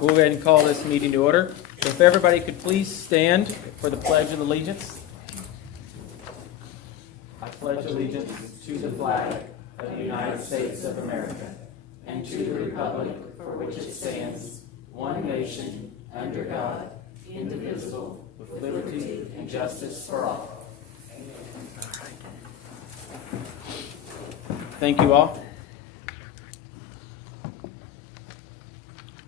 We'll go ahead and call this meeting to order. So if everybody could please stand for the Pledge of Allegiance. I pledge allegiance to the flag of the United States of America and to the republic for which it stands, one nation, under God, indivisible, with liberty and justice for all. Thank you all.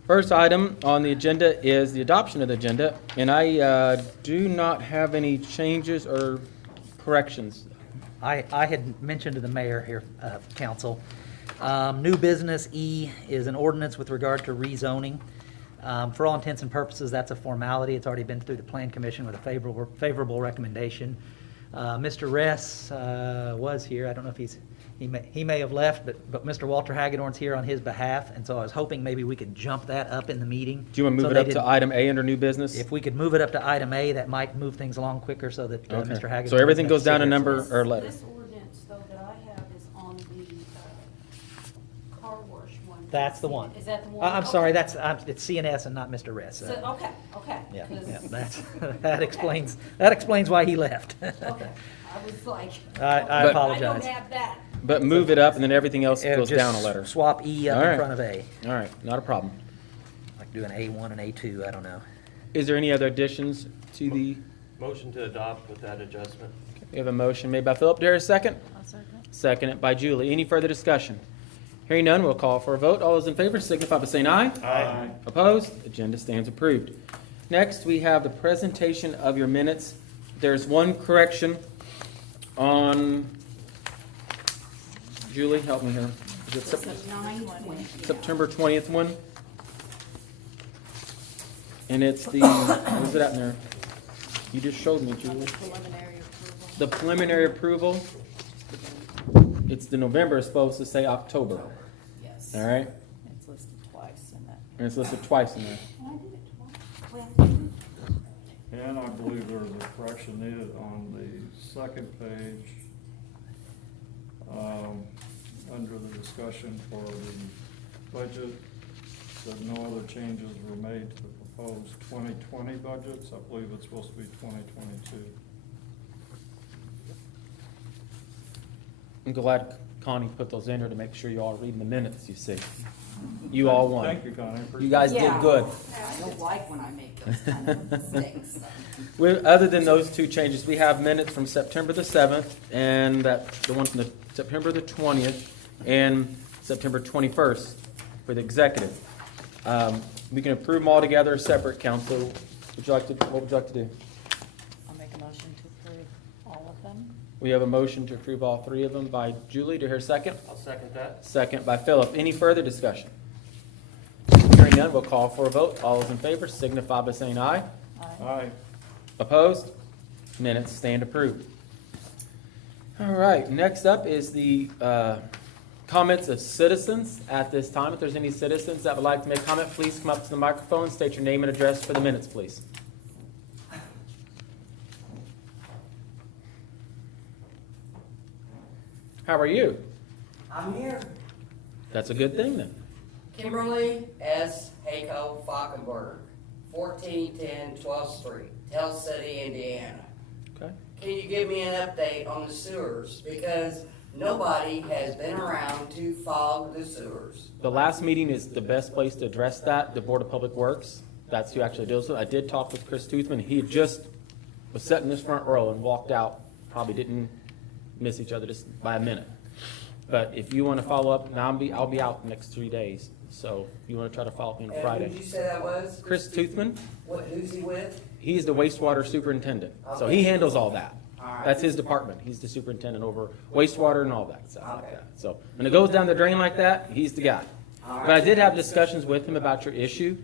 First item on the agenda is the adoption of the agenda, and I do not have any changes or corrections. I had mentioned to the mayor here, council, new business E is an ordinance with regard to rezoning. For all intents and purposes, that's a formality. It's already been through the Plan Commission with a favorable recommendation. Mr. Ress was here. I don't know if he may have left, but Mr. Walter Hagedorn's here on his behalf, and so I was hoping maybe we could jump that up in the meeting. Do you want to move it up to item A under new business? If we could move it up to item A, that might move things along quicker so that Okay. Mr. Hagedorn. So everything doesn't goes down to have to sit number here. or letter. This ordinance, though, that I have is on the car wash one. That's the one. Is that the one? I'm sorry, Okay. it's CNS and not Mr. Ress. So, okay, Yeah, 'cause- that explains why he left. Okay, I was like. I I don't apologize. have that. But move it up, and then everything else Yeah, goes just down a letter. Swap E up All right. in front of A, All right, not a problem. like doing A1 and A2, I don't know. Is there any other additions to the, Motion to adopt with that adjustment. we have a motion made by Philip. Do I hear a second? I'll second. Seconded by Julie. Any further discussion? Hearing none, we'll call for a vote. All those in favor signify by saying aye. Aye. Opposed? Agenda stands approved. Next, we have the presentation of your minutes. There's one correction on, Julie, help me here. Is it It's a 9:20. September 20th one? And it's the, what is it out in there? You just showed me, Julie. Preliminary approval. The preliminary approval, it's the November, it's supposed to say October, Yes. all right? It's listed twice in that. And it's listed twice in there. I did it twice. And I believe there's a correction needed on the second page, under the discussion for the budget, that no other changes were made to the proposed 2020 budgets. I believe it's supposed to be 2022. I'm glad Connie put those in there to make sure you all are reading the minutes, you see. You all won. Thank you, Connie. You guys did good. I don't like when I make those kind of mistakes. Other than those two changes, we have minutes from September the 7th, and the one from the September the 20th, and September 21st for the executive. We can approve them all together, separate, council. What would you like to do? I'll make a motion to approve all of them. We have a motion to approve all three of them by Julie. Do I hear a second? I'll second that. Second by Philip. Any further discussion? Hearing none, we'll call for a vote. All those in favor signify by saying aye. Aye. Opposed? Minutes stand approved. All right, next up is the comments of citizens at this time. If there's any citizens that would like to make a comment, please come up to the microphone, state your name and address for the minutes, please. How are you? I'm here. That's a good thing then. Kimberly S. Hayco Falkenberg, 1410 12th Street, Tell City, Indiana. Okay. Can you give me an update on the sewers? Because nobody has been around to fog the sewers. The last meeting is the best place to address that, the Board of Public Works. That's who actually deals with it. I did talk with Chris Toothman. He had just was sitting in this front row and walked out. Probably didn't miss each other just by a minute. But if you want to follow up, now I'll be out the next 3 days. So if you want to try to follow up on And who Friday. did you say that was? Chris Toothman, Who's he with? he's the wastewater superintendent. So he handles all that. That's his department. He's the superintendent over wastewater and all that stuff like Okay. that. So when it goes down the drain like that, he's the guy. But I did have discussions with him about your issue,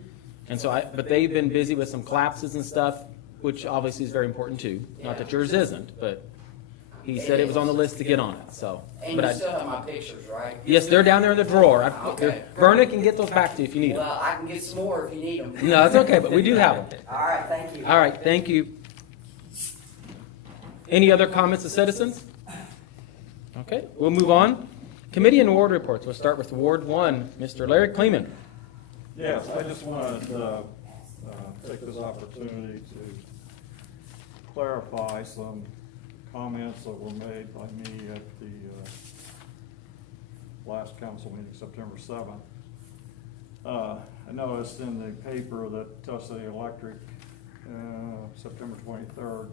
and so but they've been busy with some collapses and stuff, which obviously is very important too. Not that yours isn't, but he said it was on the list to get on it, so. And But you I, still have my pictures, right? yes, they're down there in the drawer. Okay. Verna can get those back to you if you need them. Well, I can get some more if you need them. No, it's okay, but we do have them. All right, thank you. All right, thank you. Any other comments of citizens? Okay, we'll move on. Committee and ward reports. We'll start with Ward 1, Mr. Larry Kleeman. Yes, I just wanted to take this opportunity to clarify some comments that were made by me at the last council meeting, September 7th. I noticed in the paper that Tell City Electric, September 23rd,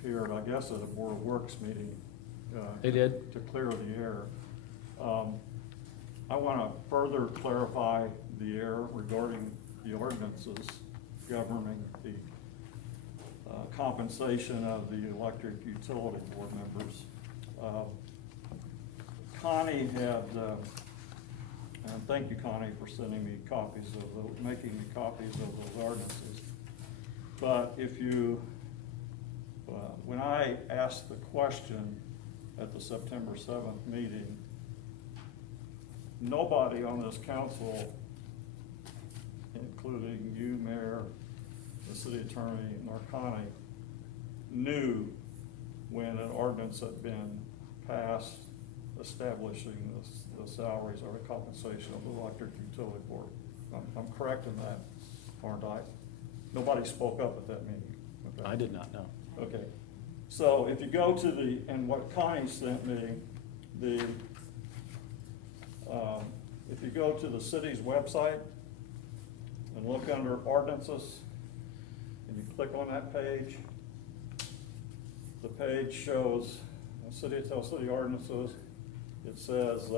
appeared, I guess, at a Board of Works meeting. They did? To clear the air. I want to further clarify the error regarding the ordinances governing the compensation of the electric utility board members. Connie had, and thank you, Connie, for sending me copies of making me copies of those ordinances. But if you, when I asked the question at the September 7th meeting, nobody on this council, including you, Mayor, the city attorney, nor Connie, knew when an ordinance had been passed establishing the salaries or the compensation of the electric utility board. I'm correct in that, aren't I? Nobody spoke up at that meeting. Okay. I did not know. Okay, so if you go to the, and what Connie sent me, if you go to the city's website and look under ordinances, and you click on that page, the page shows City of Tell City ordinances. It says,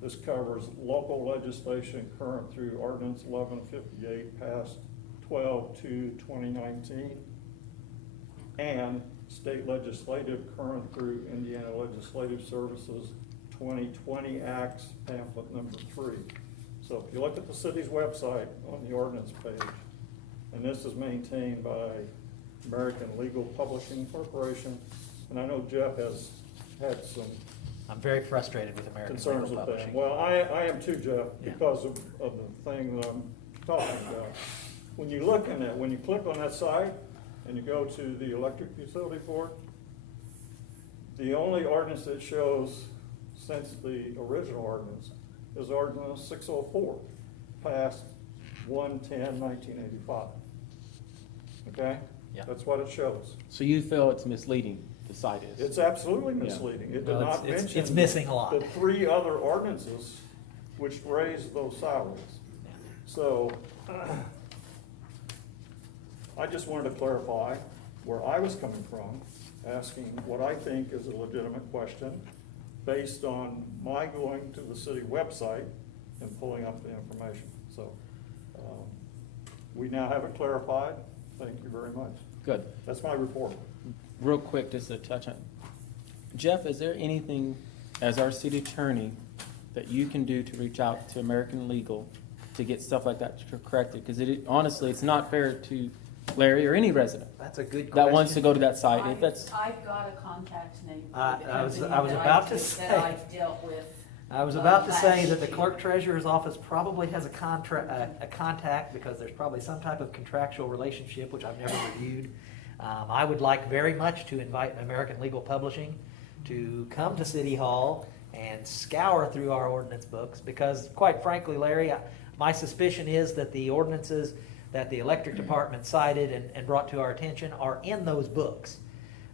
this covers local legislation current through ordinance 1158 passed 12/2/2019, and state legislative current through Indiana Legislative Services 2020 Acts pamphlet number 3. So if you look at the city's website on the ordinance page, and this is maintained by American Legal Publishing Corporation, and I know Jeff has had some I'm very frustrated with American concerns Legal with Publishing. that. Well, I am too, Jeff, Yeah. because of the thing that I'm talking about. When you look in it, when you click on that site and you go to the electric utility board, the only ordinance that shows since the original ordinance is ordinance 604, passed 1/10/1985. Okay? Yeah. That's what it shows. So you feel it's misleading, the site is? It's absolutely misleading. It did Well, not it's mention. missing a lot. The 3 other ordinances which raised those salaries. Yeah. So, I just wanted to clarify where I was coming from, asking what I think is a legitimate question based on my going to the city website and pulling up the information. So, we now have it clarified. Thank you very much. Good. That's my report. Real quick, just to touch on, Jeff, is there anything as our city attorney that you can do to reach out to American Legal to get stuff like that corrected? Because honestly, it's not fair to Larry or any resident That's a good question. that wants to go to that site. If that's, I've got a contact name. for I- the I was- company I was that about to that say. I've dealt with. I was about to say last that the year. clerk treasurer's office probably has a contact, because there's probably some type of contractual relationship, which I've never reviewed. I would like very much to invite American Legal Publishing to come to City Hall and scour through our ordinance books, because quite frankly, Larry, my suspicion is that the ordinances that the electric department cited and brought to our attention are in those books.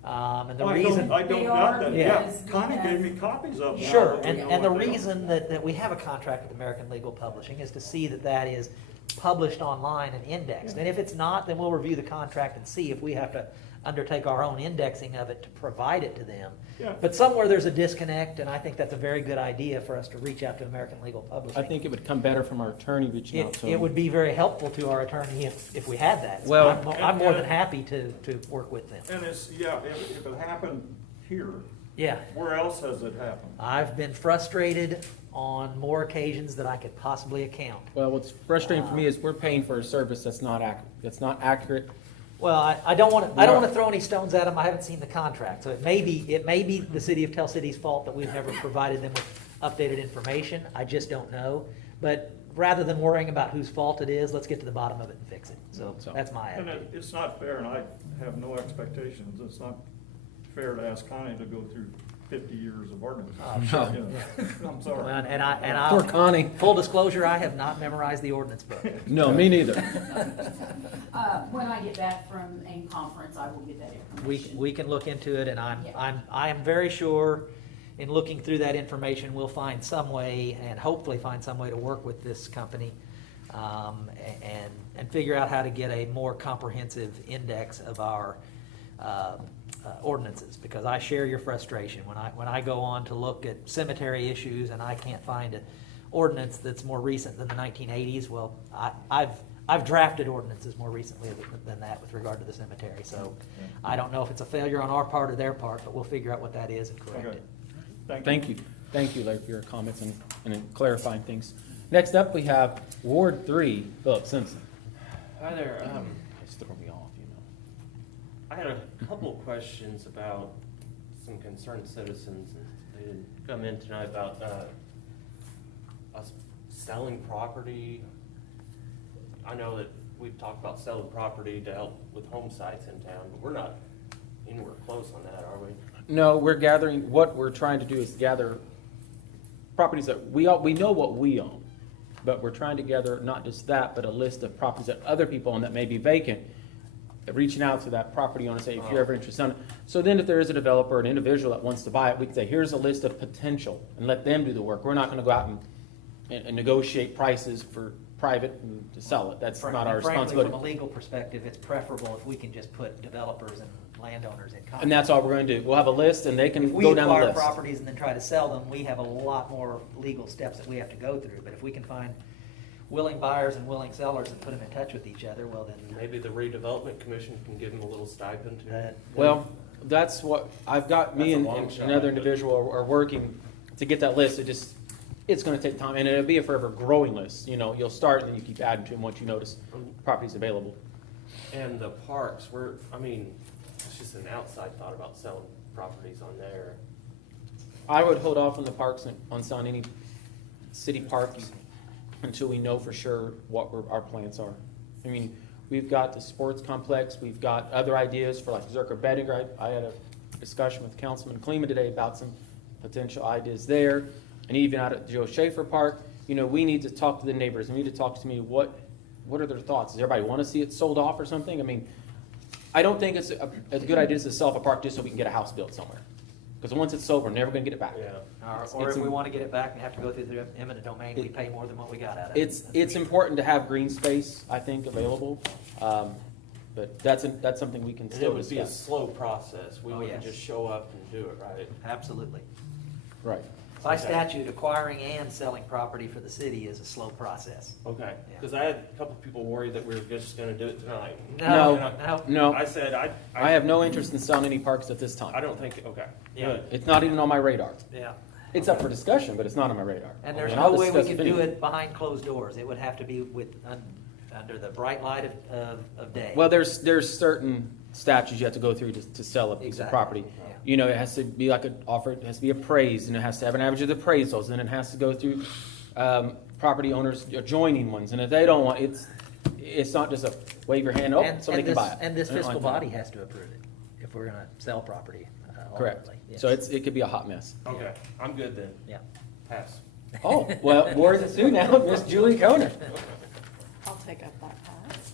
And the reason. I don't They doubt are, that, yeah. because we Connie have- gave me copies of them. Sure, Now that we know and the what they are. reason that we have a contract with American Legal Publishing is to see that that is published online and indexed. And if it's not, then we'll review the contract and see if we have to undertake our own indexing of it to provide it to them. Yeah. But somewhere there's a disconnect, and I think that's a very good idea for us to reach out to American Legal Publishing. I think it would come better from our attorney reaching out to It him. would be very helpful to our attorney if we had that. So Well- I'm more than happy to work with them. And it's, yeah, if it happened here, Yeah. where else has it happened? I've been frustrated on more occasions than I could possibly account. Well, what's frustrating for me is we're paying for a service that's not accurate. Well, I don't want to throw any stones at them. I haven't seen the contract, so it may be the city of Tell City's fault that we've never provided them with updated information. I just don't know. But rather than worrying about whose fault it is, let's get to the bottom of it and fix it. So So- that's my And attitude. it's not fair, and I have no expectations. It's not fair to ask Connie to go through 50 years of ordinance. Oh, sure. You know, I'm sorry. And Poor Connie. full disclosure, I have not memorized the ordinance book. No, me neither. When I get back from AIM conference, I will get that information. We can look into it, and Yeah. I am very sure in looking through that information, we'll find some way, and hopefully find some way to work with this company, and figure out how to get a more comprehensive index of our ordinances, because I share your frustration. When I go on to look at cemetery issues and I can't find an ordinance that's more recent than the 1980s, well, I've drafted ordinances more recently than that with regard to the cemetery, so I don't know if it's a failure on our part or their part, but we'll figure out what that is and correct Okay. it. Thank you. Thank you, Larry, for your comments and in clarifying things. Next up, we have Ward 3, Philip Simpson. Hi there, Just throw me off, you know. I had a couple of questions about some concerned citizens, and they didn't come in tonight about, us selling property. I know that we've talked about selling property to help with home sites in town, but we're not anywhere close on that, are we? No, we're gathering, what we're trying to do is gather properties that we know what we own, but we're trying to gather not just that, but a list of properties that other people own that may be vacant, reaching out to that property owner, say, if you're ever interested in it. So then if there is a developer, or an individual that wants to buy it, we can say, here's a list of potential, and let them do the work. We're not gonna go out and negotiate prices for private and to sell it. That's not our Frankly, responsibility. from a legal perspective, it's preferable if we can just put developers and landowners in contact. And that's all we're gonna do. We'll have a list, and they If can we go down the acquire list. properties and then try to sell them, we have a lot more legal steps that we have to go through. But if we can find willing buyers and willing sellers and put them in touch with each other, well then. Maybe the redevelopment commission can give them a little stipend too. Well, that's what, I've got, me That's a and long and shot, another but- individual are working to get that list. It's gonna take time, and it'll be a forever growing list. You know, you'll start, and then you keep adding to them once you notice properties available. And the parks, it's just an outside thought about selling properties on there. I would hold off on the parks and on selling any city parks until we know for sure what our plans are. I mean, we've got the sports complex, we've got other ideas for like Zerker Bettinger. I had a discussion with Councilman Klima today about some potential ideas there. And even out at Joe Schaefer Park, you know, we need to talk to the neighbors, and we need to talk to me, what are their thoughts? Does everybody want to see it sold off or something? I mean, I don't think it's a good idea to sell off a park just so we can get a house built somewhere. Because once it's sold, we're never gonna get it back. Yeah. Or if we want to get it back and have to go through the eminent domain, we pay more than what we got out of it. It's important to have green space, I think, available, but that's something we can And still it would be a discuss. slow process. We Oh, wouldn't yes. just show up and do it, right? Absolutely. Right. By Okay. statute, acquiring and selling property for the city is a slow process. Okay, Yeah. because I had a couple people worried that we were just gonna do it tonight. No, no. No, I said, I have no interest in selling any parks at this I time. don't think, okay, Yeah. good. It's not even on my radar. Yeah. It's up for discussion, but it's not on my radar. And there's And I'll no way we discuss can it do anyway. it behind closed doors. It would have to be under the bright light of day. Well, there's certain statutes you have to go through to sell a piece of Exactly, property. yeah. You know, it has to be like an offer, it has to be appraised, and it has to have an average of the appraisals, and it has to go through property owners adjoining ones, and if they don't want, it's not just a wave your hand, oh, And- somebody and can this- buy it. And this They don't fiscal like that. body has to approve it if we're gonna sell property. Correct. ultimately. Yes. So it could be a hot mess. Okay, I'm good then. Yeah. Pass. Oh, well, Ward 2 now, Miss Julie Coner. I'll take up that pass.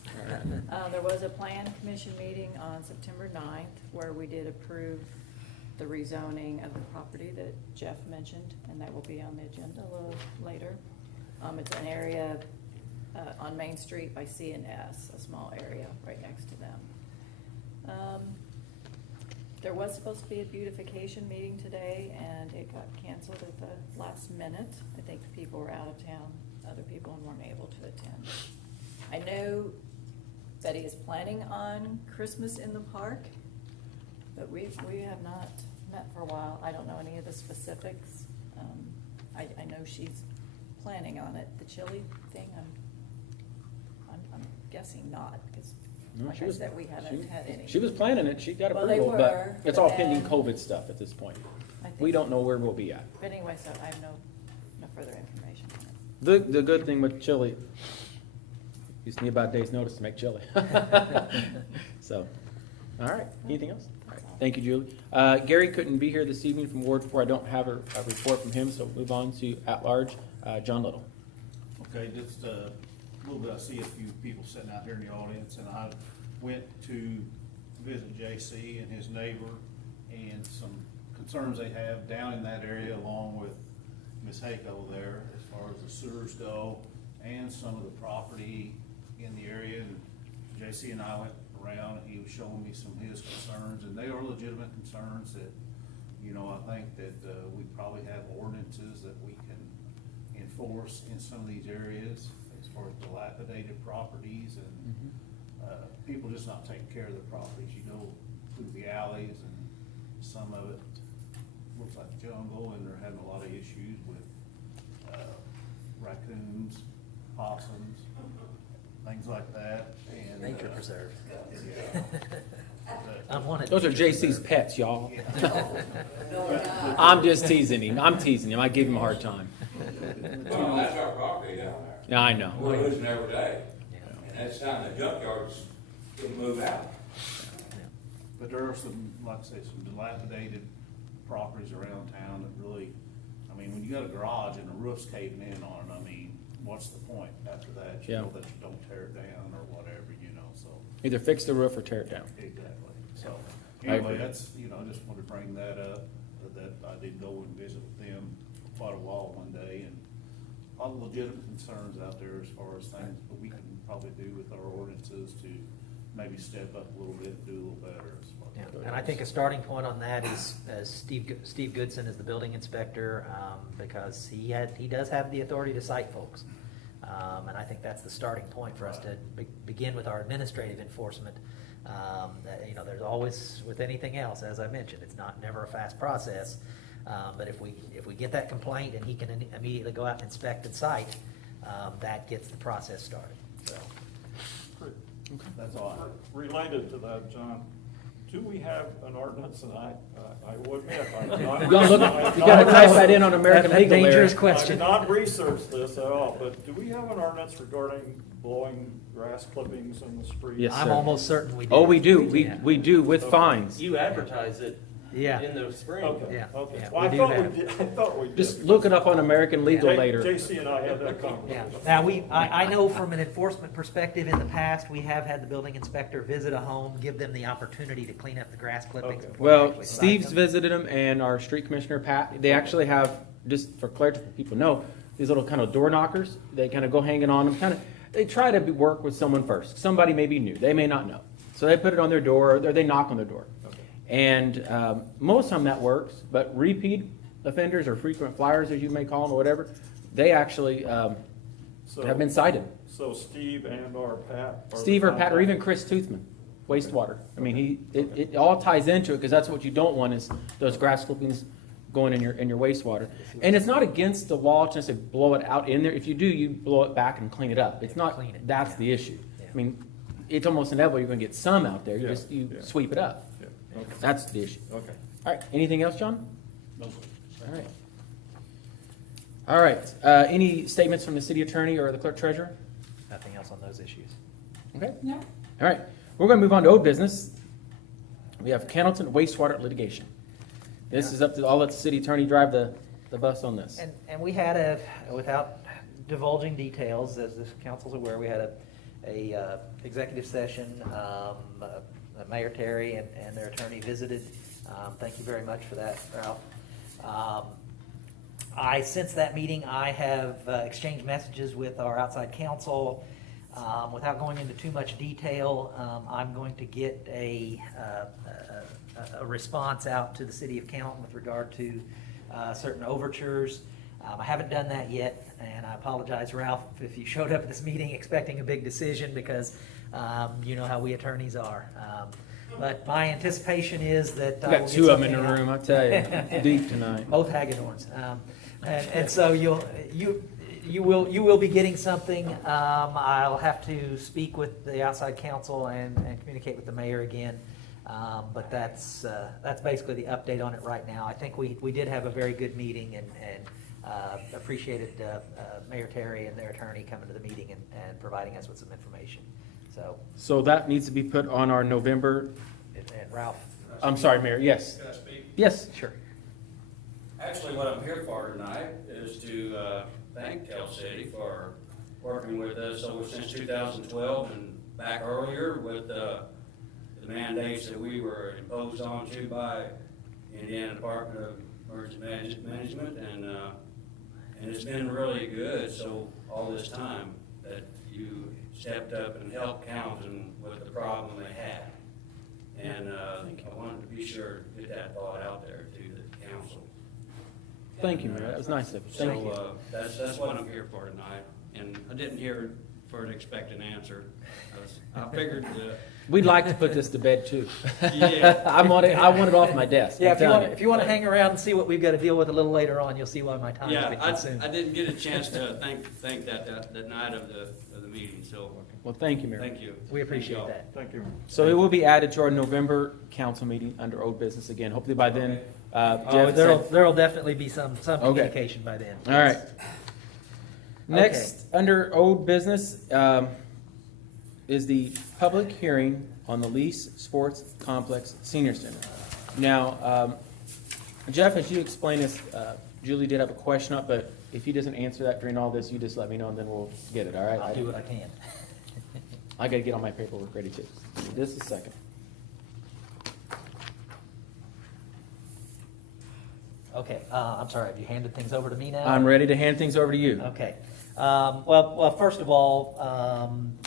There was a plan commission meeting on September 9th where we did approve the rezoning of the property that Jeff mentioned, and that will be on the agenda a little later. It's an area on Main Street by C&S, a small area right next to them. There was supposed to be a beautification meeting today, and it got canceled at the last minute. I think people were out of town, other people weren't able to attend. I know Betty is planning on Christmas in the park, but we have not met for a while. I don't know any of the specifics. I know she's planning on it. The chili thing, I'm guessing not, because No, like she I was- said, we haven't had any. She was planning it, she got Well, they approval, were, but it's all but pending then- COVID stuff at this point. I think- We don't know where we'll be at. But anyway, so I have no further information on it. The good thing with chili, you just need about a day's notice to make chili. So, all right, anything else? All right, Thank you, Julie. Gary couldn't be here this evening from Ward 4. I don't have a report from him, so we'll move on to at-large, John Little. Okay, just a little bit, I see a few people sitting out here in the audience, and I went to visit JC and his neighbor, and some concerns they have down in that area along with Ms. Hako there, as far as the sewers go, and some of the property in the area. And JC and I went around, and he was showing me some of his concerns, and they are legitimate concerns that, you know, I think that we probably have ordinances that we can enforce in some of these areas as far as dilapidated properties and people just not taking care of their properties. You go through the alleys and some of it looks like jungle, and they're having a lot of issues with raccoons, possums, things like that. And Nature preserve. yeah. I'm one of. Those are JC's pets, y'all. No, we're not. I'm just teasing him. I'm teasing him. I give him a hard time. Well, that's our property down there. Yeah, I know. We're losing every day. And that's time the junkyards can move out. But there are some, like I say, some dilapidated properties around town that really, I mean, when you got a garage and the roof's caving in on it, I mean, what's the point after that? You Yeah. know that you don't tear it down or whatever, you know, so, Either fix the roof or tear it down. exactly. So, I anyway, agree. that's, you know, I just wanted to bring that up, that I did go and visit with them for quite a while one day, and a lot of legitimate concerns out there as far as things, but we can probably do with our ordinances to maybe step up a little bit and do a little better as far Yeah, as. and I think a starting point on that is, Steve Goodson is the building inspector, because he does have the authority to cite folks. And I think that's the starting point for us to begin with our administrative enforcement. That, you know, there's always, with anything else, as I mentioned, it's never a fast process. But if we get that complaint and he can immediately go out and inspect and cite, that gets the process started, so. That's all I have. Related to that, John, do we have an ordinance, and I will admit, I've not. You gotta type that in on American That's a Legal there. dangerous I've question. not researched this at all, but do we have an ordinance regarding blowing grass clippings in the street? Yes, I'm sir. almost certain we do. Oh, we do. Yeah. We do with Okay. fines. You advertise it Yeah. in the spring. Okay, Yeah, okay. yeah, Well, we I do thought have. we did, I thought we did. Just look it up on American Legal Hey, later. JC and I had that Yeah, conversation. now I know from an enforcement perspective, in the past, we have had the building inspector visit a home, give them the opportunity to clean up the grass clippings. Okay. before they Well, actually cite Steve's them. visited them, and our street commissioner, Pat, they actually have, just for clarity, for people know, these little kind of door knockers. They kind of go hanging on them, they try to work with someone first. Somebody may be new, they may not know. So they put it on their door, or they knock on their door. And most of the time that works, but repeat offenders or frequent flyers, as you may call them, or whatever, they actually have been cited. So Steve and or Pat? are Steve or Pat, or the even Chris Toothman, wastewater. I mean, it all ties into it, because that's what you don't want, is those grass clippings going in your wastewater. And it's not against the law to necessarily blow it out in there. If you do, you blow it back and clean it up. It's not, Clean it, that's yeah. the issue. Yeah. I mean, it's almost inevitable you're gonna get some out there, Yeah, you yeah. sweep it up. Yeah, okay, That's the issue. okay. All right, anything else, John? No, sir. All right. All right, any statements from the city attorney or the clerk treasurer? Nothing else on those issues. Okay, No, all right. We're gonna move on to old business. We have Cannleton wastewater litigation. This is up to, I'll let the city attorney drive the bus on this. And we had without divulging details, as the council's aware, we had a executive session. Mayor Terry and their attorney visited. Thank you very much for that, Ralph. Since that meeting, I have exchanged messages with our outside counsel. Without going into too much detail, I'm going to get a response out to the city of Cannleton with regard to certain overtures. I haven't done that yet, and I apologize, Ralph, if you showed up at this meeting expecting a big decision, because you know how we attorneys are. But my anticipation is that We I got will get two of them in something the out. room, I tell you, deep tonight. Both Hagedorns. And so you will be getting something. I'll have to speak with the outside counsel and communicate with the mayor again. But that's basically the update on it right now. I think we did have a very good meeting, and appreciated Mayor Terry and their attorney coming to the meeting and providing us with some information. So, So that needs to be put on our November, and Ralph I'm sorry, Mayor, yes. Can I speak? Yes, sure. Actually, what I'm here for tonight is to thank Tell City for working with us over since 2012 and back earlier with the mandates that we were imposed on to by Indiana Department of Emergency Management, and it's been really good. So all this time that you stepped up and helped County with the problem they had, and I wanted to be sure to get that thought out there to the council. Thank you, Mayor, that was nice of you. Thank you. So, that's what I'm here for tonight, and I didn't here for an expected answer. I figured, We'd like to put this to bed too. Yeah. I want it off my desk. Yeah, I'm telling if you want to hang around and see what we've got to deal with a little later on, you'll see why my time has yeah, been I consumed. didn't get a chance to thank that night of the meeting, so, Well, thank you, Mayor. thank you. We appreciate Thank y'all. that. Thank you. So it will be added to our November council meeting under old business again. Hopefully by then, Jeff There'll definitely be some communication by then. All right. Next, under old business, is the public hearing on the Lease Sports Complex Senior Center. Now, Jeff, as you explained this, Julie did have a question up, but if he doesn't answer that during all this, you just let me know and then we'll get it, all right? I'll do what I can. I gotta get all my paperwork ready too. Just a second. Okay, I'm sorry, have you handed things over to me now? I'm ready to hand things over to you. Okay. Well, first of all,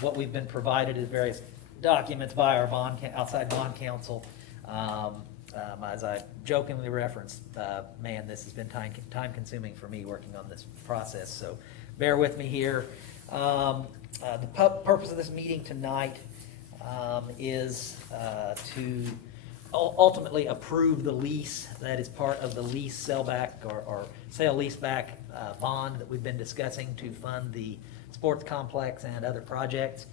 what we've been provided is various documents by our outside bond counsel. As I jokingly referenced, man, this has been time consuming for me working on this process, so bear with me here. The purpose of this meeting tonight is to ultimately approve the lease that is part of the lease sellback or sale leaseback bond that we've been discussing to fund the sports complex and other projects.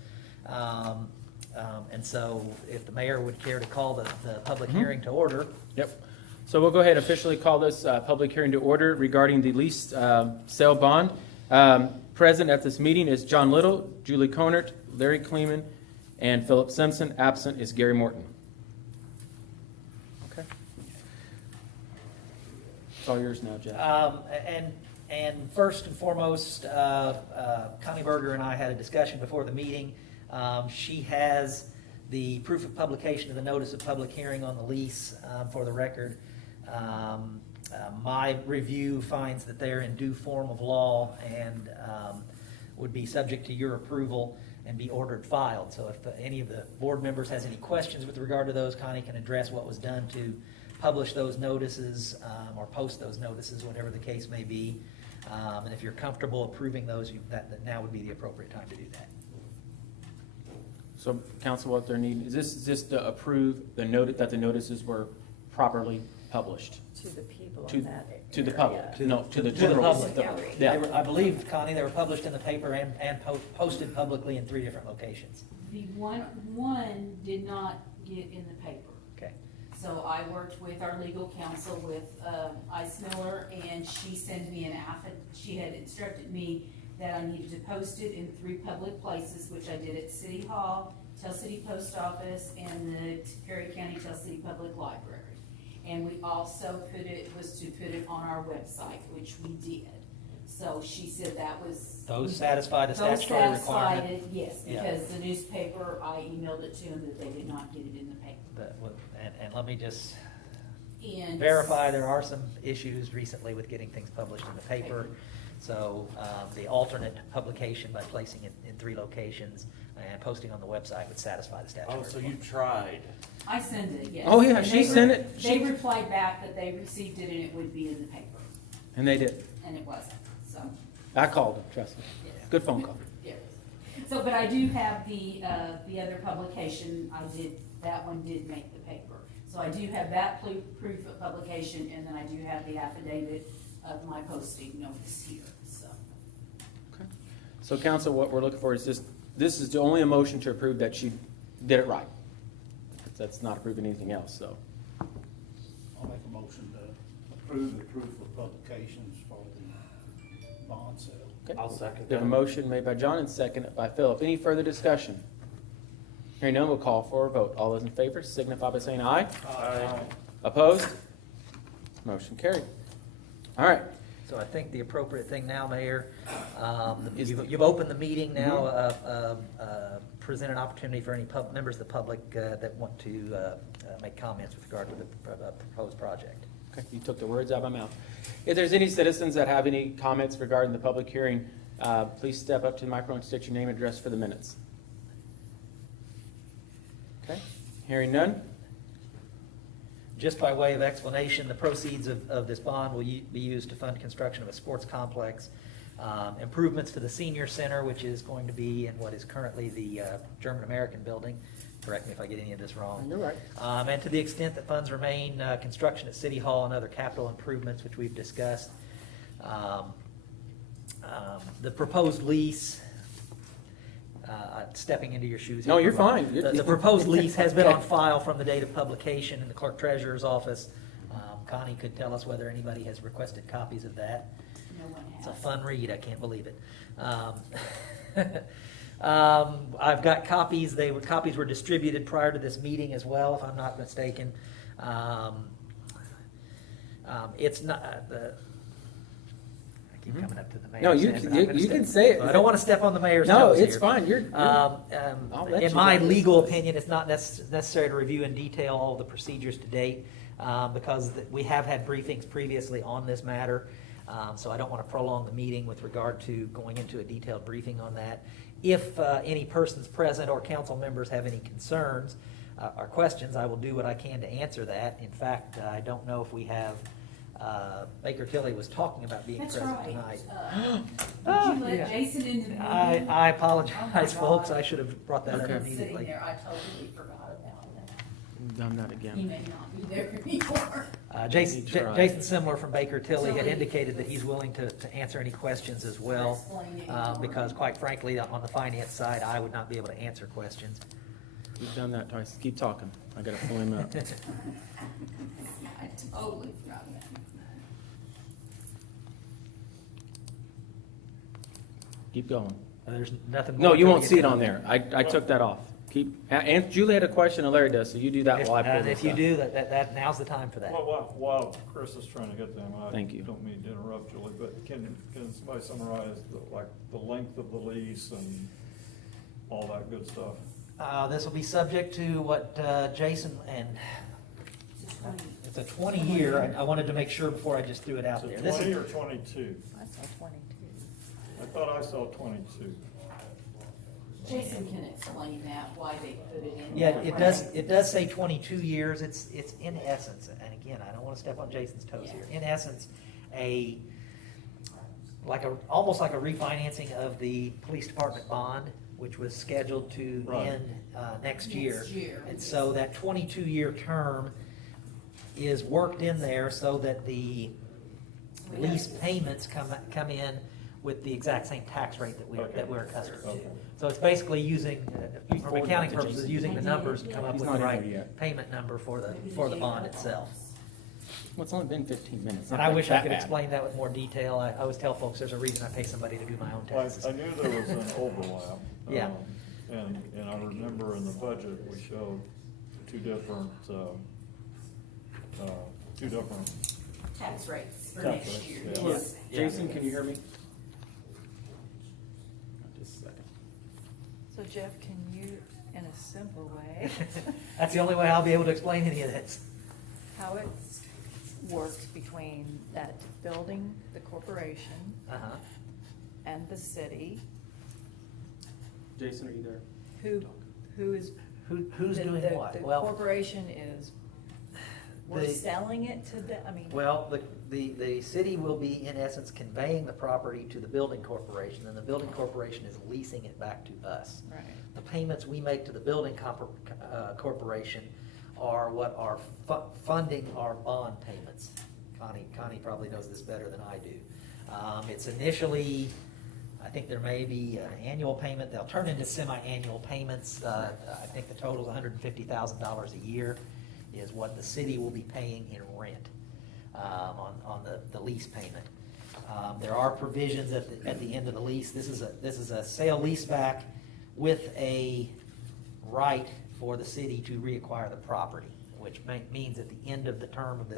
And so if the mayor would care to call the public hearing to order. Yep. So we'll go ahead and officially call this public hearing to order regarding the lease sale bond. Present at this meeting is John Little, Julie Conert, Larry Kleeman, and Philip Simpson. Absent is Gary Morton. Okay. It's all yours now, Jeff. And first and foremost, Connie Berger and I had a discussion before the meeting. She has the proof of publication of the notice of public hearing on the lease for the record. My review finds that they're in due form of law and would be subject to your approval and be ordered filed. So if any of the board members has any questions with regard to those, Connie can address what was done to publish those notices or post those notices, whatever the case may be. And if you're comfortable approving those, that now would be the appropriate time to do that. So, council, what they're needing, is this just to approve the note that the notices were properly published? To the people To- in that to the area. public. No, to the To the general. public. Yeah. I believe, Connie, they were published in the paper and posted publicly in 3 different locations. The one did not get in the paper. Okay. So I worked with our legal counsel with Ice Miller, and she sent me an affidavit. She had instructed me that I needed to post it in 3 public places, which I did at City Hall, Tell City Post Office, and the Perry County Tell City Public Library. And we also put it on our website, which we did. So she said that was. Those satisfy the Those statutory requirement. satisfied it, yes, Yeah. because the newspaper, I emailed it to them that they did not get it in the paper. And let me just And verify, there are some issues recently with getting things published in the paper. So the alternate publication by placing it in 3 locations and posting on the website would satisfy the statutory Oh, so you requirement. tried. I sent it, yes. Oh, yeah, And she they sent it. They replied back that they received it and it would be in the paper, And they did. and it wasn't, so. I called them, trust me. yeah. Good phone call. Yeah. So, but I do have the other publication, that one did make the paper. So I do have that proof of publication, and then I do have the affidavit of my posting notice here, so. So, council, what we're looking for is this is only a motion to approve that she did it right. That's not approving anything else, so. I'll make a motion to approve the proof of publications for the bond sale. Okay. I'll second We have a that. motion made by John and seconded by Philip. Any further discussion? Hearing none, we'll call for a vote. All those in favor signify by saying aye. Opposed? Motion carried. All right. So I think the appropriate thing now, Mayor, Is you've opened the meeting now, present an opportunity for any members of the public that want to make comments with regard to the proposed project. Okay, you took the words out of my mouth. If there's any citizens that have any comments regarding the public hearing, please step up to the microphone and state your name and address for the minutes. Okay, hearing none? Just by way of explanation, the proceeds of this bond will be used to fund construction of a sports complex, improvements to the senior center, which is going to be in what is currently the German-American building. Correct me if I get any of this wrong. You're right. And to the extent that funds remain, construction at City Hall and other capital improvements, which we've discussed. The proposed lease, stepping into your shoes. No, here. you're fine. The proposed lease has been on file from the date of publication in the clerk treasurer's office. Connie could tell us whether anybody has requested copies of that. No one It's a has. fun read, I can't believe it. I've got copies, copies were distributed prior to this meeting as well, if I'm not mistaken. It's not, I keep coming up to the mayor. No, you saying, can- but I'm gonna you step- can say it. I don't want to step on the mayor's No, toes it's here. fine. You're I'll let In you my go. legal opinion, it's not necessary to review in detail all the procedures to date, because we have had briefings previously on this matter. So I don't want to prolong the meeting with regard to going into a detailed briefing on that. If any persons present or council members have any concerns or questions, I will do what I can to answer that. In fact, I don't know if we have, Baker Tilly was talking about being That's present right. tonight. Did you yeah. let Jason in the meeting? I apologize, Oh my folks. God. I should have brought that up Okay. Sitting immediately. there, I totally forgot about that. You've done that He again. may not be there anymore. Jason He tried. Jason Simler from Baker Tilly had Tilly. indicated that he's willing to answer any questions as well, Explain it more. because quite frankly, on the finance side, I would not be able to answer questions. You've done that twice. Keep talking. I gotta pull him up. I totally forgot that. Keep going. There's nothing. No, more you for won't me see to it do. on there. I took that off. And Julie had a question, and Larry does, so you do that while I pull And this if you up. do, that now's the time for that. While Chris is trying to get them, I Thank you. don't mean to interrupt, Julie, but can somebody summarize the length of the lease and all that good stuff? This will be subject to what Jason, and It's a 20. it's a 20-year. I wanted to make sure before I just threw it out Is there. it This 20 is, or 22? I saw 22. I thought I saw 22. Jason can explain that, why they put it in. yeah, that it does say 22 years. It's in essence, and again, I don't want to step on Jason's toes here. In essence, almost like a refinancing of the police department bond, which was scheduled to Right. end next year. Next year. And so that 22-year term is worked in there so that the lease payments come in with the exact same tax rate that we're accustomed to. Okay. So it's basically using, for accounting purposes, using the numbers to come up He's with not the in there right yet. payment number for the bond itself. Well, it's only been 15 minutes. And I wish I could explain that with more detail. I always tell folks there's a reason I pay somebody to do my own Well, taxes. I knew there was an overlap. Yeah. And I remember in the budget, we showed two different Tax rates for Tax next rates, year. yeah. Yes. Jason, can you hear me? Just a second. So Jeff, can you, in a simple way, That's the only way I'll be able to explain any of this. how it works between that building, the corporation, Uh-huh. and the city, Jason, are you there? who is? Who's the- doing the- what? The Well, corporation is, we're The- selling it to the, I mean. well, the city will be, in essence, conveying the property to the building corporation, and the building corporation is leasing it back to us. Right. The payments we make to the building corporation are what are funding our bond payments. Connie probably knows this better than I do. It's initially, I think there may be an annual payment. They'll turn into semi-annual payments. I think the total is $150,000 a year is what the city will be paying in rent on the lease payment. There are provisions at the end of the lease. This is a sale leaseback with a right for the city to reacquire the property, which means at the end of the term of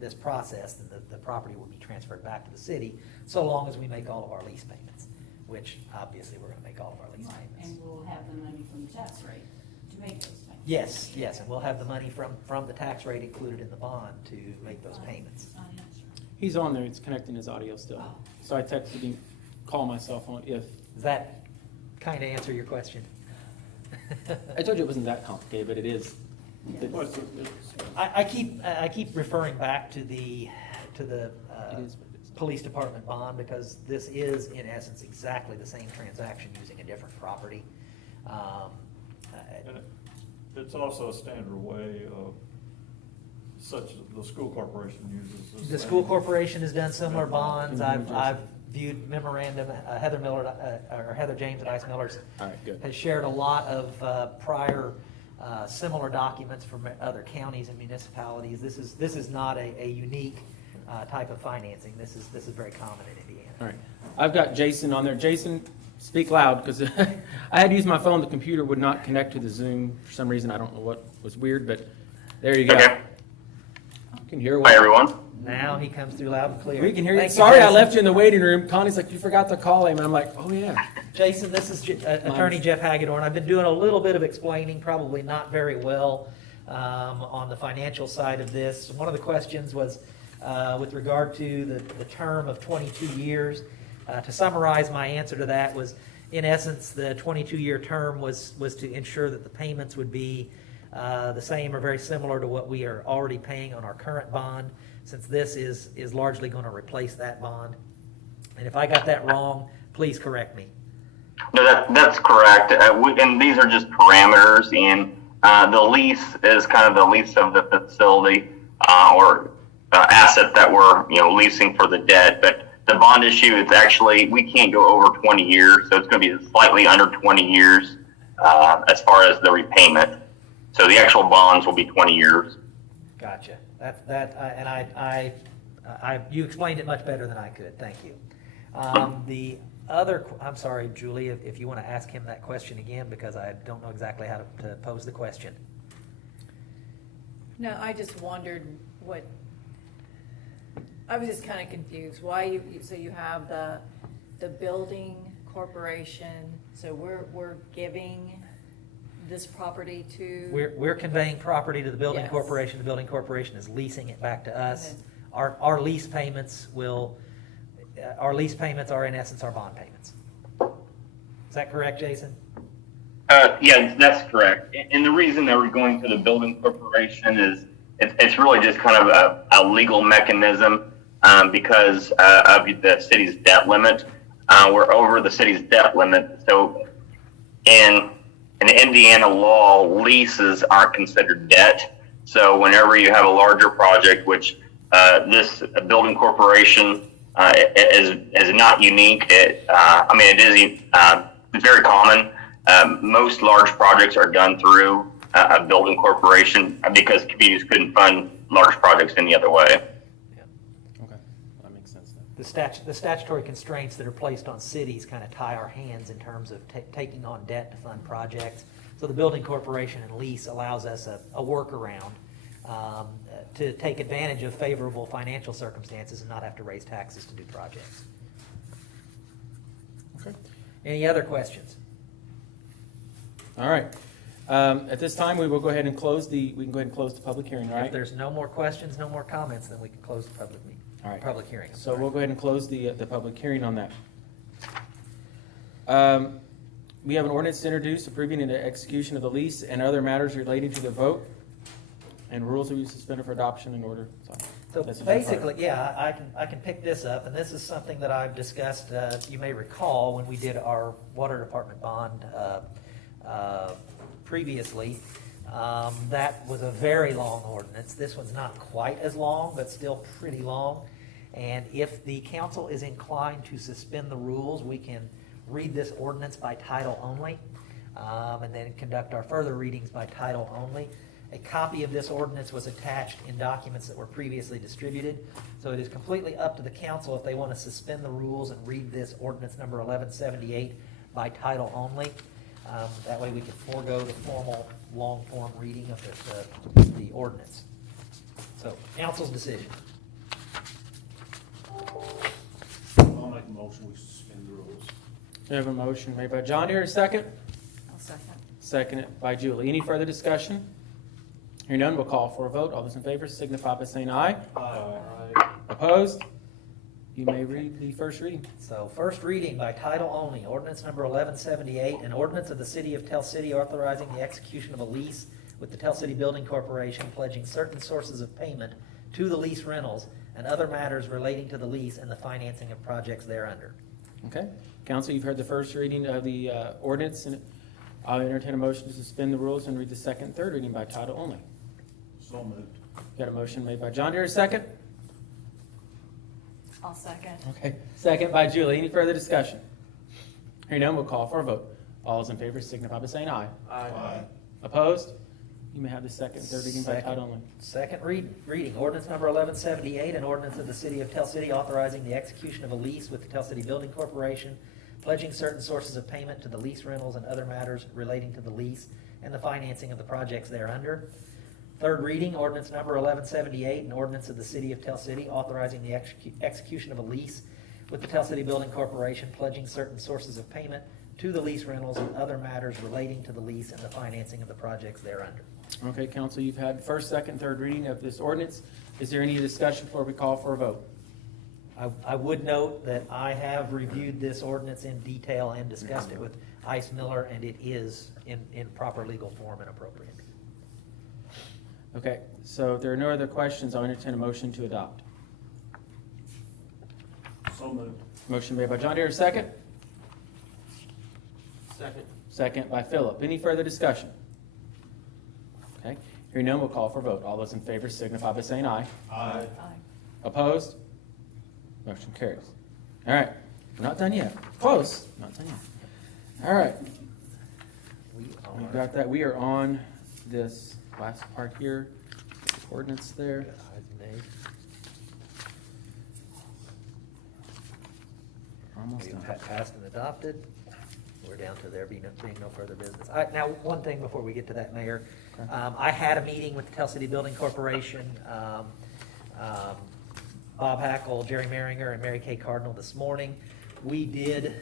this process, then the property will be transferred back to the city, so long as we make all of our lease payments, which obviously we're gonna make all of our lease payments. And we'll have the money from the tax rate to make those payments. Yes, yes, and we'll have the money from the tax rate included in the bond to make those payments. He's on there, it's connecting his audio still. So I texted him, call my cell phone if, Does that kind of answer your question? I told you it wasn't that complicated, but it is. Well, it's- I keep referring back to the It is what it is. police department bond, because this is in essence exactly the same transaction using a different property. And it's also a standard way of, such as the school corporation uses. The school corporation has done similar bonds. I've viewed memorandum, Heather James at Ice Millers All right, good. has shared a lot of prior similar documents from other counties and municipalities. This is not a unique type of financing. This is very common in Indiana. All right. I've got Jason on there. Jason, speak loud, because I had to use my phone. The computer would not connect to the Zoom for some reason. I don't know what was weird, but there you go. Okay. You can hear Hi, what. everyone. Now he comes through loud and clear. We can hear you. Thank Sorry, I Jason. left you in the waiting room. Connie's like, you forgot to call him. And I'm like, oh, yeah. Jason, this is Attorney Jeff Hagedorn. I've been doing a little bit of explaining, probably not very well, on the financial side of this. One of the questions was with regard to the term of 22 years. To summarize, my answer to that was, in essence, the 22-year term was to ensure that the payments would be the same or very similar to what we are already paying on our current bond, since this is largely going to replace that bond. And if I got that wrong, please correct me. No, that's correct. And these are just parameters, and the lease is kind of the lease of the facility or asset that we're leasing for the debt. But the bond issue is actually, we can't go over 20 years, so it's going to be slightly under 20 years as far as the repayment. So the actual bonds will be 20 years. Gotcha. You explained it much better than I could. Thank you. The other, I'm sorry, Julie, if you want to ask him that question again, because I don't know exactly how to pose the question. No, I just wondered I was just kind of confused. Why so you have the building corporation, so we're giving this property to? We're conveying property to the building Yes. corporation. The building corporation is leasing it back to us. Okay. Our lease payments are in essence our bond payments. Is that correct, Jason? Yeah, that's correct. And the reason that we're going to the building corporation is it's really just kind of a legal mechanism because of the city's debt limit. We're over the city's debt limit. So in Indiana law, leases aren't considered debt. So whenever you have a larger project, which this building corporation is not unique. It is very common. Most large projects are done through a building corporation because communities couldn't fund large projects any other way. Okay, that makes sense then. The statutory constraints that are placed on cities kind of tie our hands in terms of taking on debt to fund projects. So the building corporation and lease allows us a workaround to take advantage of favorable financial circumstances and not have to raise taxes to do projects. Okay. Any other questions? All right. At this time, we will go ahead and close the public hearing, all If right? there's no more questions, no more comments, then we can close the public meeting. All right. Public hearing. I'm So sorry. we'll go ahead and close the public hearing on that. We have an ordinance to introduce approving the execution of the lease and other matters relating to the vote, and rules will be suspended for adoption in order. So That's the part. basically, yeah, I can pick this up, and this is something that I've discussed, you may recall, when we did our water department bond previously. That was a very long ordinance. This one's not quite as long, but still pretty long. And if the council is inclined to suspend the rules, we can read this ordinance by title only, and then conduct our further readings by title only. A copy of this ordinance was attached in documents that were previously distributed. So it is completely up to the council if they want to suspend the rules and read this ordinance number 1178 by title only. That way we can forego the formal, long-form reading of the ordinance. So, council's decision. I'll make a motion, we suspend the rules. We have a motion made by John. Here, a second. I'll second. Seconded by Julie. Any further discussion? Hearing none, we'll call for a vote. All those in favor signify by saying aye. Opposed? You may read the first reading. So, first reading by title only, ordinance number 1178, an ordinance of the City of Tell City authorizing the execution of a lease with the Tell City Building Corporation, pledging certain sources of payment to the lease rentals and other matters relating to the lease and the financing of projects thereunder. Okay. Council, you've heard the first reading of the ordinance, and I'll entertain a motion to suspend the rules and read the second and third reading by title only. So moved. Got a motion made by John. Here, a second. I'll second. Okay. Second by Julie. Any further discussion? Hearing none, we'll call for a vote. All those in favor signify by saying aye. Aye. Opposed? You may have the second and third reading by Second. title only. Second reading, ordinance number 1178, an ordinance of the City of Tell City authorizing the execution of a lease with the Tell City Building Corporation, pledging certain sources of payment to the lease rentals and other matters relating to the lease and the financing of the projects thereunder. Third reading, ordinance number 1178, an ordinance of the City of Tell City authorizing the execution of a lease with the Tell City Building Corporation, pledging certain sources of payment to the lease rentals and other matters relating to the lease and the financing of the projects thereunder. Okay, council, you've had first, second, third reading of this ordinance. Is there any discussion before we call for a vote? I would note that I have reviewed this ordinance in detail and discussed it with Ice Miller, and it is in proper legal form and appropriate. Okay, so if there are no other questions, I'll entertain a motion to adopt. So moved. Motion made by John Deere, second. Second. Second by Philip. Any further discussion? Okay, hearing none, we'll call for a vote. All those in favor signify by saying aye. Aye. Aye. Opposed? Motion carries. All right, we're not done yet. Close, not done yet. All right, we've got that. We are on this last part here, ordinance there. Almost done. Passed and adopted. We're down to there being no further business. Now, one thing before we get to that, Mayor. I had a meeting with the Tell City Building Corporation, Bob Hackle, Jerry Maringer, and Mary Kay Cardinal this morning. We did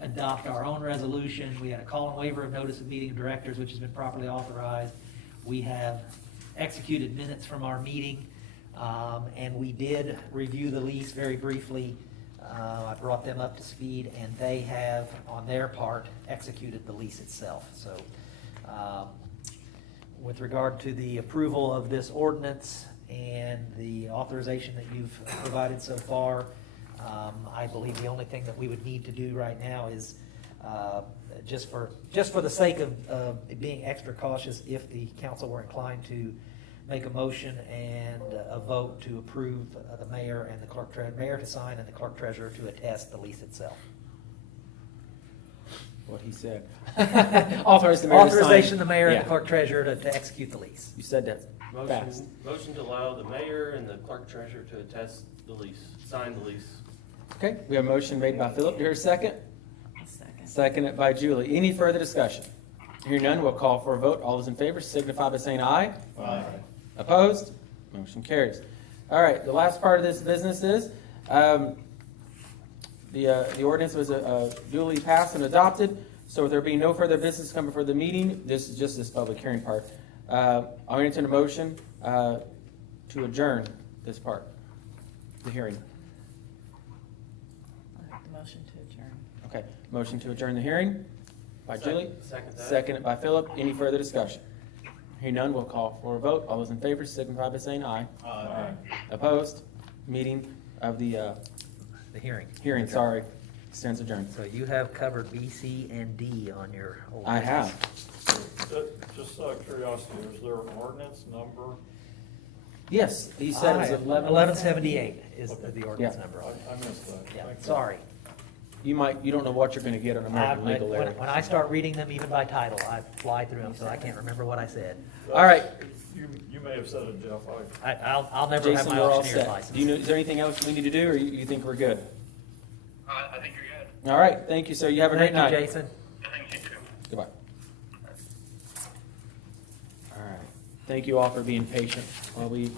adopt our own resolution. We had a call and waiver of notice of meeting of directors, which has been properly authorized. We have executed minutes from our meeting, and we did review the lease very briefly. I brought them up to speed, and they have, on their part, executed the lease itself. So, with regard to the approval of this ordinance and the authorization that you've provided so far, I believe the only thing that we would need to do right now is, just for the sake of being extra cautious, if the council were inclined to make a motion and a vote to approve the mayor and the clerk mayor to sign and the clerk treasurer to attest the lease itself. What he said. Authorize the mayor to sign. Authorization the mayor and Yeah. the clerk treasurer to execute the lease. You said that fast. Motion to allow the mayor and the clerk treasurer to attest the lease, sign the lease. Okay, we have a motion made by Philip. Do you hear a second? I'll second. Seconded by Julie. Any further discussion? Hearing none, we'll call for a vote. All those in favor signify by saying aye. Aye. Opposed? Motion carries. All right, the last part of this business is, the ordinance was duly passed and adopted, so with there being no further business coming before the meeting, this is just this public hearing part. I'll entertain a motion to adjourn this part, the hearing. I'll make the motion to adjourn. Okay, motion to adjourn the hearing by Julie. Second that. Seconded by Philip. Any further discussion? Hearing none, we'll call for a vote. All those in favor signify by saying aye. Aye. Opposed? Meeting of the The hearing. hearing, sorry, stands adjourned. So you have covered B, C, and D on your old I business. have. Just out of curiosity, is there an ordinance number? Yes, he said it's 1178 is the ordinance Yeah. number. I missed that. Yeah, Thank you. sorry. You don't know what you're gonna get on American Legal there. When I start reading them even by title, I fly through them, so I can't remember what I said. All right. You may have said it, Jeff. I'll never have Jason, my you're all auctioneer's set. license. Do you know, is there anything else we need to do, or you think we're good? I think you're good. All right, thank you, sir. You have a great night. Thank you, Jason. Thank you too. Goodbye. All right. Thank you all for being patient while we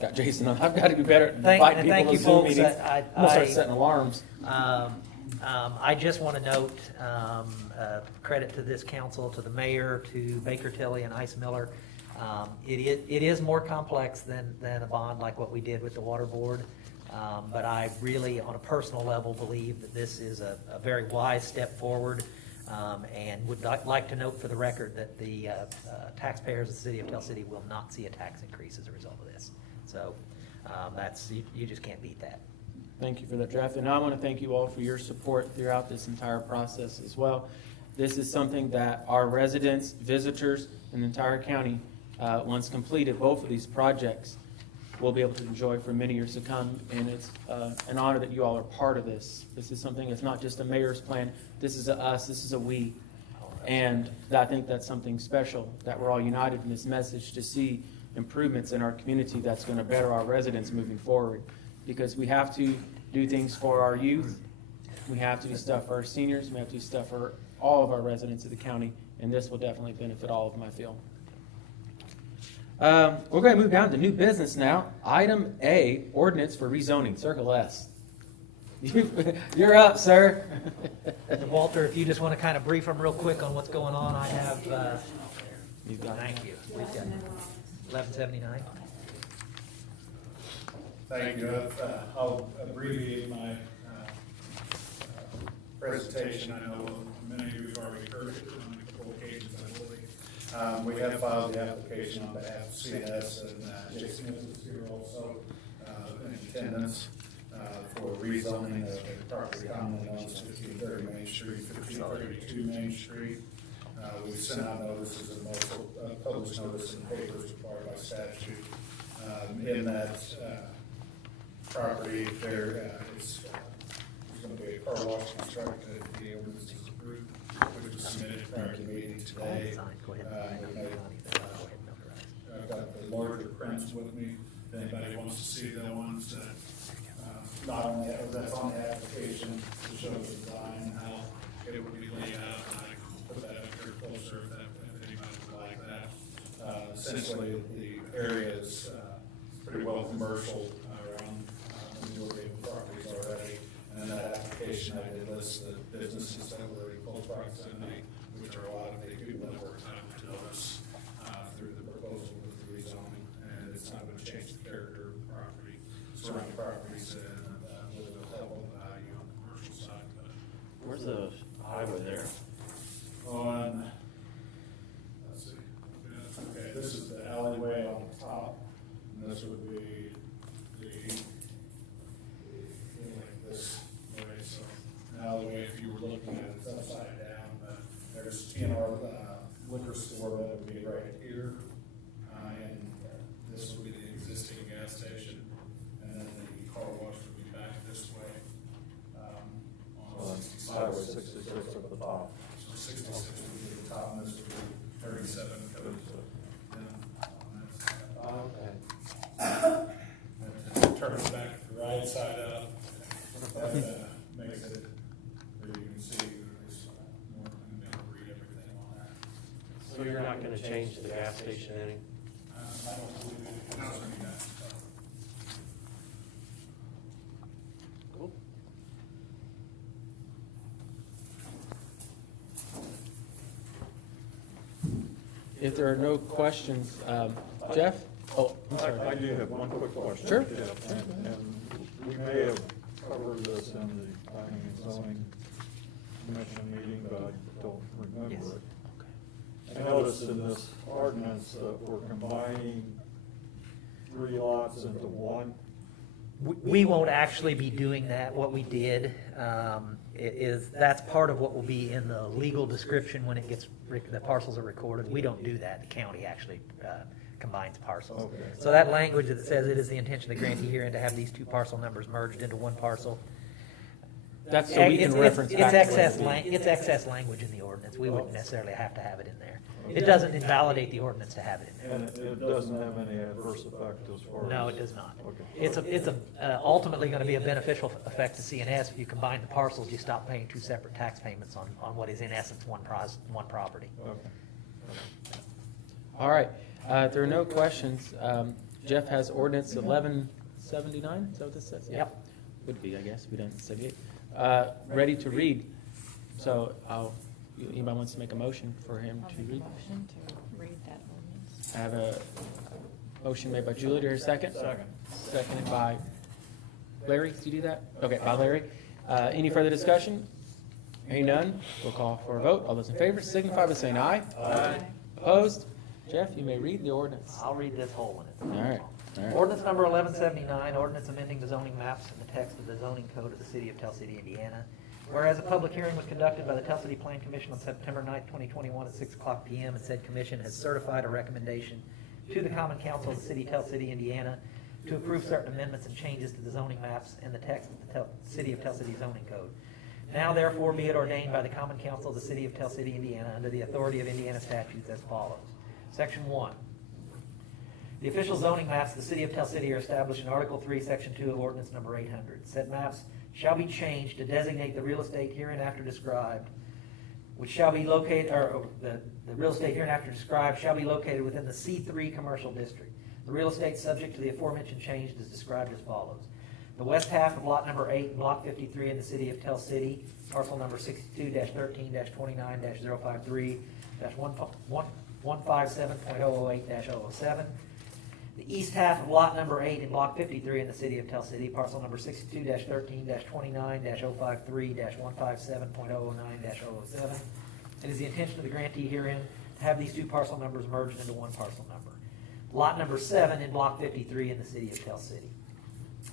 got Jason on. I've got to be better at inviting Thank people you, to Zoom folks. meetings. I'm gonna start setting alarms. I just want to note, credit to this council, to the mayor, to Baker Tilly and Ice Miller. It is more complex than a bond like what we did with the water board. But I really, on a personal level, believe that this is a very wise step forward, and would like to note for the record that the taxpayers of the city of Tell City will not see a tax increase as a result of this. So you just can't beat that. Thank you for that, Jeff. And I want to thank you all for your support throughout this entire process as well. This is something that our residents, visitors, and the entire county, once completed both of these projects, will be able to enjoy for many years to come. And it's an honor that you all are part of this. This is something that's not just a mayor's plan. This is a us. This is a we. And I think that's something special, that we're all united in this message to see improvements in our community that's going to better our residents moving forward. Because we have to do things for our youth. We have to do stuff for our seniors. We have to do stuff for all of our residents of the county. And this will definitely benefit all of them, I feel. We're going to move down to new business now. Item A, ordinance for rezoning, Circle S. You're up, sir. And Walter, if you just want to kind of brief them real quick on what's going on, I have, thank you. We've got 1179. Thank you. I'll abbreviate my presentation. I know many of you have already heard it on a couple occasions, I believe. We have filed the application on behalf of CNS, and Jay Smith is here also in attendance for rezoning of the property commonly known as 1530 Main Street, 1532 Main Street. We've sent out notices and multiple published notice in the papers required by statute. In that property, there's going to be a car wash constructed. The ordinance is approved, which was submitted prior to the meeting today. I've got the larger prints with me. If anybody wants to see the ones that not on that's on the application to show the design and how it would be laid out. I can put that up here closer if anybody would like that. Essentially, the area is pretty well commercial around the majority of the properties already. And in that application, I did list the businesses that were in close proximity, which are a lot of the people that were entitled to notice through the proposal with the rezoning. And it's not going to change the character of the property, surrounding properties, and with a level value on the commercial side. But Where's the highway there? on, let's see, okay, this is the alleyway on top, and this would be like this way, so an alleyway, if you were looking at it upside down, there's TNR liquor store that would be right here, and this would be the existing gas station, and then the car wash would be back this way. On 66. Highway 66 at the top. So 66 would be the top, and this would be 37 comes down. And turn it back to the right side up. That makes it where you can see there's more, and be able to read everything on that. So you're not going to change the gas station any? I don't believe it. No, that. Cool. If there are no questions, Jeff? Oh, I'm sorry. I do have one quick question. Sure. And we may have covered this in the planning and zoning commission meeting, but I don't remember Yes. it. I noticed in this ordinance that we're combining 3 lots into one. We won't actually be doing that. What we did that's part of what will be in the legal description when it gets, the parcels are recorded. We don't do that. The county actually combines parcels. Okay. So that language that says it is the intention of the grantee herein to have these 2 parcel numbers merged into 1 parcel, That's so we can reference back. It's to excess what it it's excess language in the ordinance. We wouldn't necessarily have to have it in there. It doesn't invalidate the ordinance to have it in there. And it doesn't have any adverse effect as far as? No, it does not. Okay. It's ultimately gonna be a beneficial effect to CNS. If you combine the parcels, you stop paying two separate tax payments on what is in essence one property. Okay. All right, if there are no questions, Jeff has ordinance 1179, is that what this says? Yeah. Yep. Would be, I guess, we don't segregate. Ready to read. So anybody wants to make a motion for him I'll to make a read? motion to read that ordinance. I have a motion made by Julie, to hear a second? Second. Seconded by Larry, did you do that? Okay, by Larry. Any further discussion? Hearing none, we'll call for a vote. All those in favor signify by saying aye. Aye. Opposed? Jeff, you may read the ordinance. I'll read this whole one. It's a All right, all right. Ordinance number 1179, ordinance amending the zoning maps and the text of the zoning code of the city of Tell City, Indiana. Whereas a public hearing was conducted by the Tell City Plan Commission on September 9th, 2021 at 6:00 p.m. and said commission has certified a recommendation to the Common Council of the City of Tell City, Indiana to approve certain amendments and changes to the zoning maps and the text of the City of Tell City zoning code. Now therefore be it ordained by the Common Council of the City of Tell City, Indiana, under the authority of Indiana statutes as follows. Section 1. The official zoning maps of the City of Tell City are established in Article 3, Section 2 of Ordinance number 800. Said maps shall be changed to designate the real estate hereinafter described, which shall be located, or the real estate hereinafter described shall be located within the C3 commercial district. The real estate subject to the aforementioned change is described as follows. The west half of lot number 8 in block 53 in the City of Tell City, parcel number 62-13-29-053-157.008-007. The east half of lot number 8 in block 53 in the City of Tell City, parcel number 62-13-29-053-157.009-007. It is the intention of the grantee herein to have these two parcel numbers merged into one parcel number. Lot number 7 in block 53 in the City of Tell City.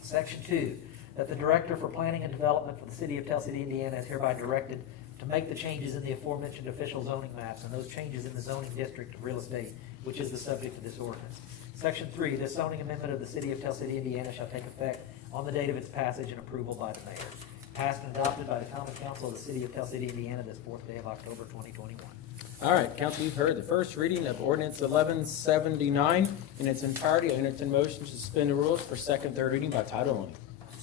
Section 2, that the Director for Planning and Development for the City of Tell City, Indiana is hereby directed to make the changes in the aforementioned official zoning maps and those changes in the zoning district of real estate, which is the subject of this ordinance. Section 3, this zoning amendment of the City of Tell City, Indiana shall take effect on the date of its passage and approval by the mayor. Passed and adopted by the Common Council of the City of Tell City, Indiana, this 4th day of October, 2021. All right, council, you've heard the first reading of ordinance 1179 in its entirety. I entertain motion to suspend the rules for second, third reading by title only.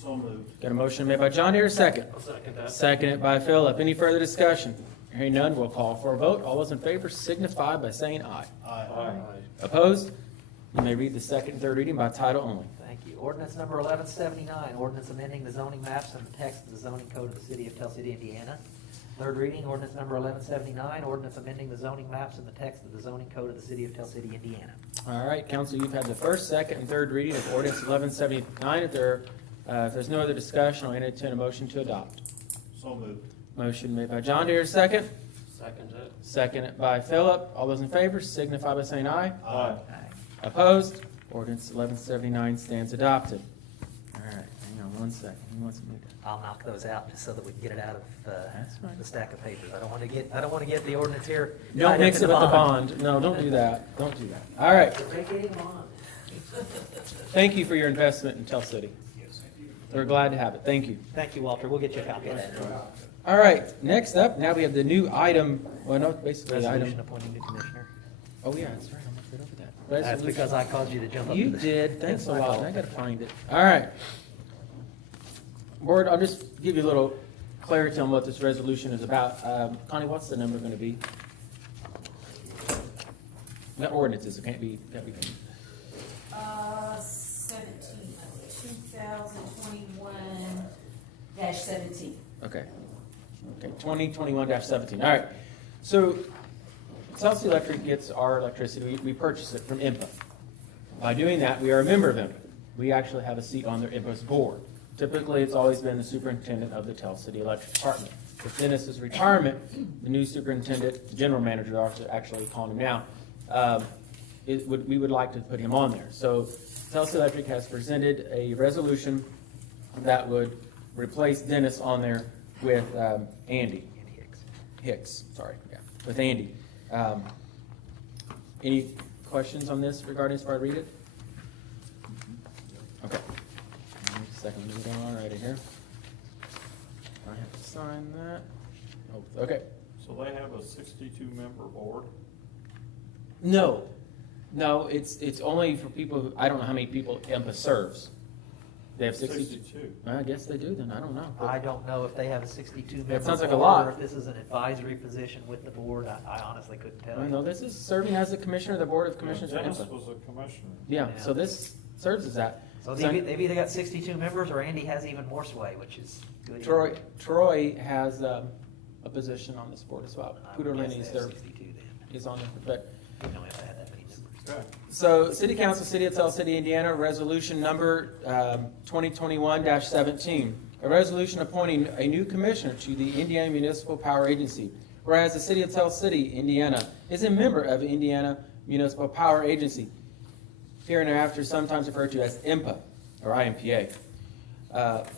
So moved. Got a motion made by John Deere, second. I'll second that. Seconded by Philip. Any further discussion? Hearing none, we'll call for a vote. All those in favor signify by saying aye. Aye. Opposed? You may read the second and third reading by title only. Thank you. Ordinance number 1179, ordinance amending the zoning maps and the text of the zoning code of the City of Tell City, Indiana. Third reading, ordinance number 1179, ordinance amending the zoning maps and the text of the zoning code of the City of Tell City, Indiana. All right, council, you've had the first, second, and third reading of ordinance 1179. If there's no other discussion, I'll entertain a motion to adopt. So moved. Motion made by John Deere, second. Second it. Seconded by Philip. All those in favor signify by saying aye. Aye. Opposed? Ordinance 1179 stands adopted. All right, hang on one second. Who wants to move that? I'll knock those out just so that we can get it out of That's fine. the stack of papers. I don't want to get the ordinance here. Don't tied mix up it in with the bond. No, don't do that. Don't do that. All right. Vacating bond. Thank you for your investment in Tell City. We're glad to have it. Thank you. Thank you, Walter. We'll get you a copy of that. All right, next up, now we have the new item, well, no, basically the Resolution item. appointing new commissioner. Oh, yeah, that's right. I almost forgot over that. That's Resolution. because I caused you to jump up. You to the- did. Thanks It's a my lot. fault. I gotta find it. All right. Board, I'll just give you a little clarity on what this resolution is about. Connie, what's the number gonna be? Not ordinances, it can't be. 2021-17. Okay. Okay, 2021-17. All right. So South Sea Electric gets our electricity, we purchase it from IMPA. By doing that, we are a member of IMPA. We actually have a seat on their IMPA's board. Typically, it's always been the superintendent of the Tell City Electric Department. With Dennis's retirement, the new superintendent, the general manager, actually calling him now, we would like to put him on there. So Tell City Electric has presented a resolution that would replace Dennis on there with Andy Hicks. Sorry, yeah, with Andy. Any questions on this regarding this before I read it? Okay. Second, move it on right here. I have sign that. Oh, okay. So they have a 62-member board? No, it's only for people who, I don't know how many people IMPA serves. They have 62? I guess they do then, I don't know. I don't know if they have a 62 member. That sounds like a board lot. Or if this is an advisory position with the board, I honestly couldn't tell you. No, this is serving as a commissioner of the Board of Commissioners for Dennis IMPA. was a commissioner. Yeah, so this serves as that. So they've either got 62 members or Andy has even more sway, which is good. Troy has a position on this board as well. I would Puder guess Lenny's they have there, 62 then. is on it, but. We don't have to have that many members. Okay. So, City Council, City of Tell City, Indiana, resolution number 2021-17. A resolution appointing a new commissioner to the Indiana Municipal Power Agency. Whereas the City of Tell City, Indiana, is a member of the Indiana Municipal Power Agency, here and thereafter sometimes referred to as IMPA, or IMPA.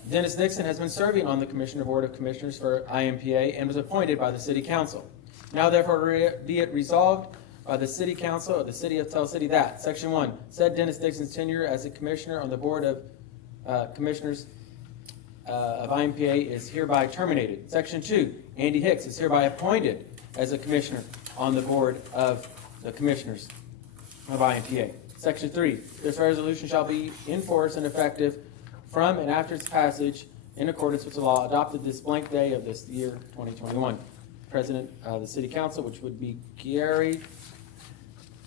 Dennis Dixon has been serving on the Commissioner Board of Commissioners for IMPA and was appointed by the City Council. Now therefore be it resolved by the City Council of the City of Tell City that, Section 1, said Dennis Dixon's tenure as a commissioner on the Board of Commissioners of IMPA is hereby terminated. Section 2, Andy Hicks is hereby appointed as a commissioner on the Board of the Commissioners of IMPA. Section 3, this resolution shall be in force and effective from and after its passage in accordance with the law adopted this blank day of this year, 2021. President of the City Council, which would be Gary,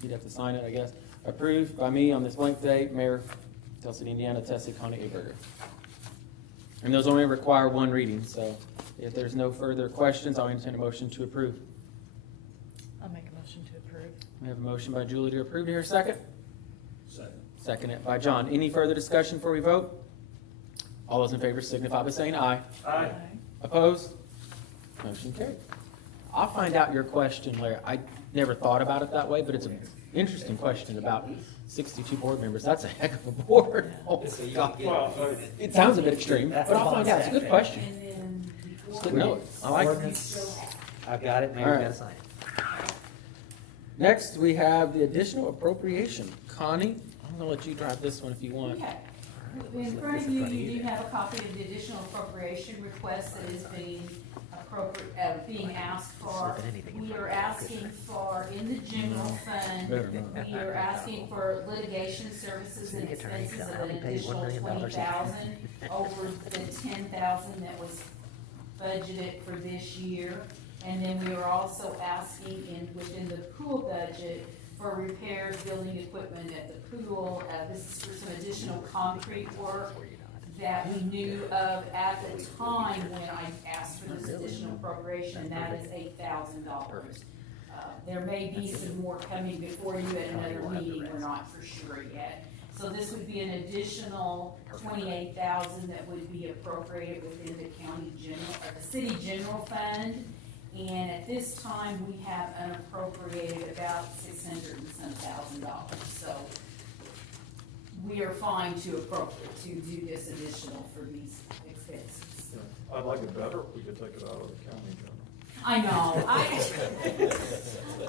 you'd have to sign it, I guess, approved by me on this blank day, Mayor, Tell City, Indiana, Tessie, Connie Aberger. And those only require one reading, so if there's no further questions, I'll entertain a motion to approve. I'll make a motion to approve. We have a motion by Julie to approve. Do you hear a second? Second. Seconded by John. Any further discussion before we vote? All those in favor signify by saying aye. Aye. Opposed? Motion carried. I'll find out your question, Larry. I never thought about it that way, but it's an interesting question about 62 board members. That's a heck of a board. Oh, God. Well, It sounds a bit extreme, but I'll find out. It's a good question. And then Just didn't know it. I like it. Ordinance. I've got it, Mayor's All right. got to sign it. Next, we have the additional appropriation. Connie, I'm gonna let you drive this one if you want. Okay. In front of you, you do have a copy of the additional appropriation request that is being asked for. We are asking for, in the general fund, we are asking for litigation services and expenses of an additional $20,000 over the $10,000 that was budgeted for this year. And then we are also asking within the pool budget for repairs, building equipment at the pool. This is for some additional concrete work that we knew of at the time when I asked for this additional appropriation, and that is $8,000. There may be some more coming before you at another meeting, we're not for sure yet. So this would be an additional $28,000 that would be appropriated within the county general, or the city general fund. And at this time, we have unappropriated about $600 and some thousand. So we are fine to do this additional for these expenses. I'd like it better if we could take it out of the county general. I know,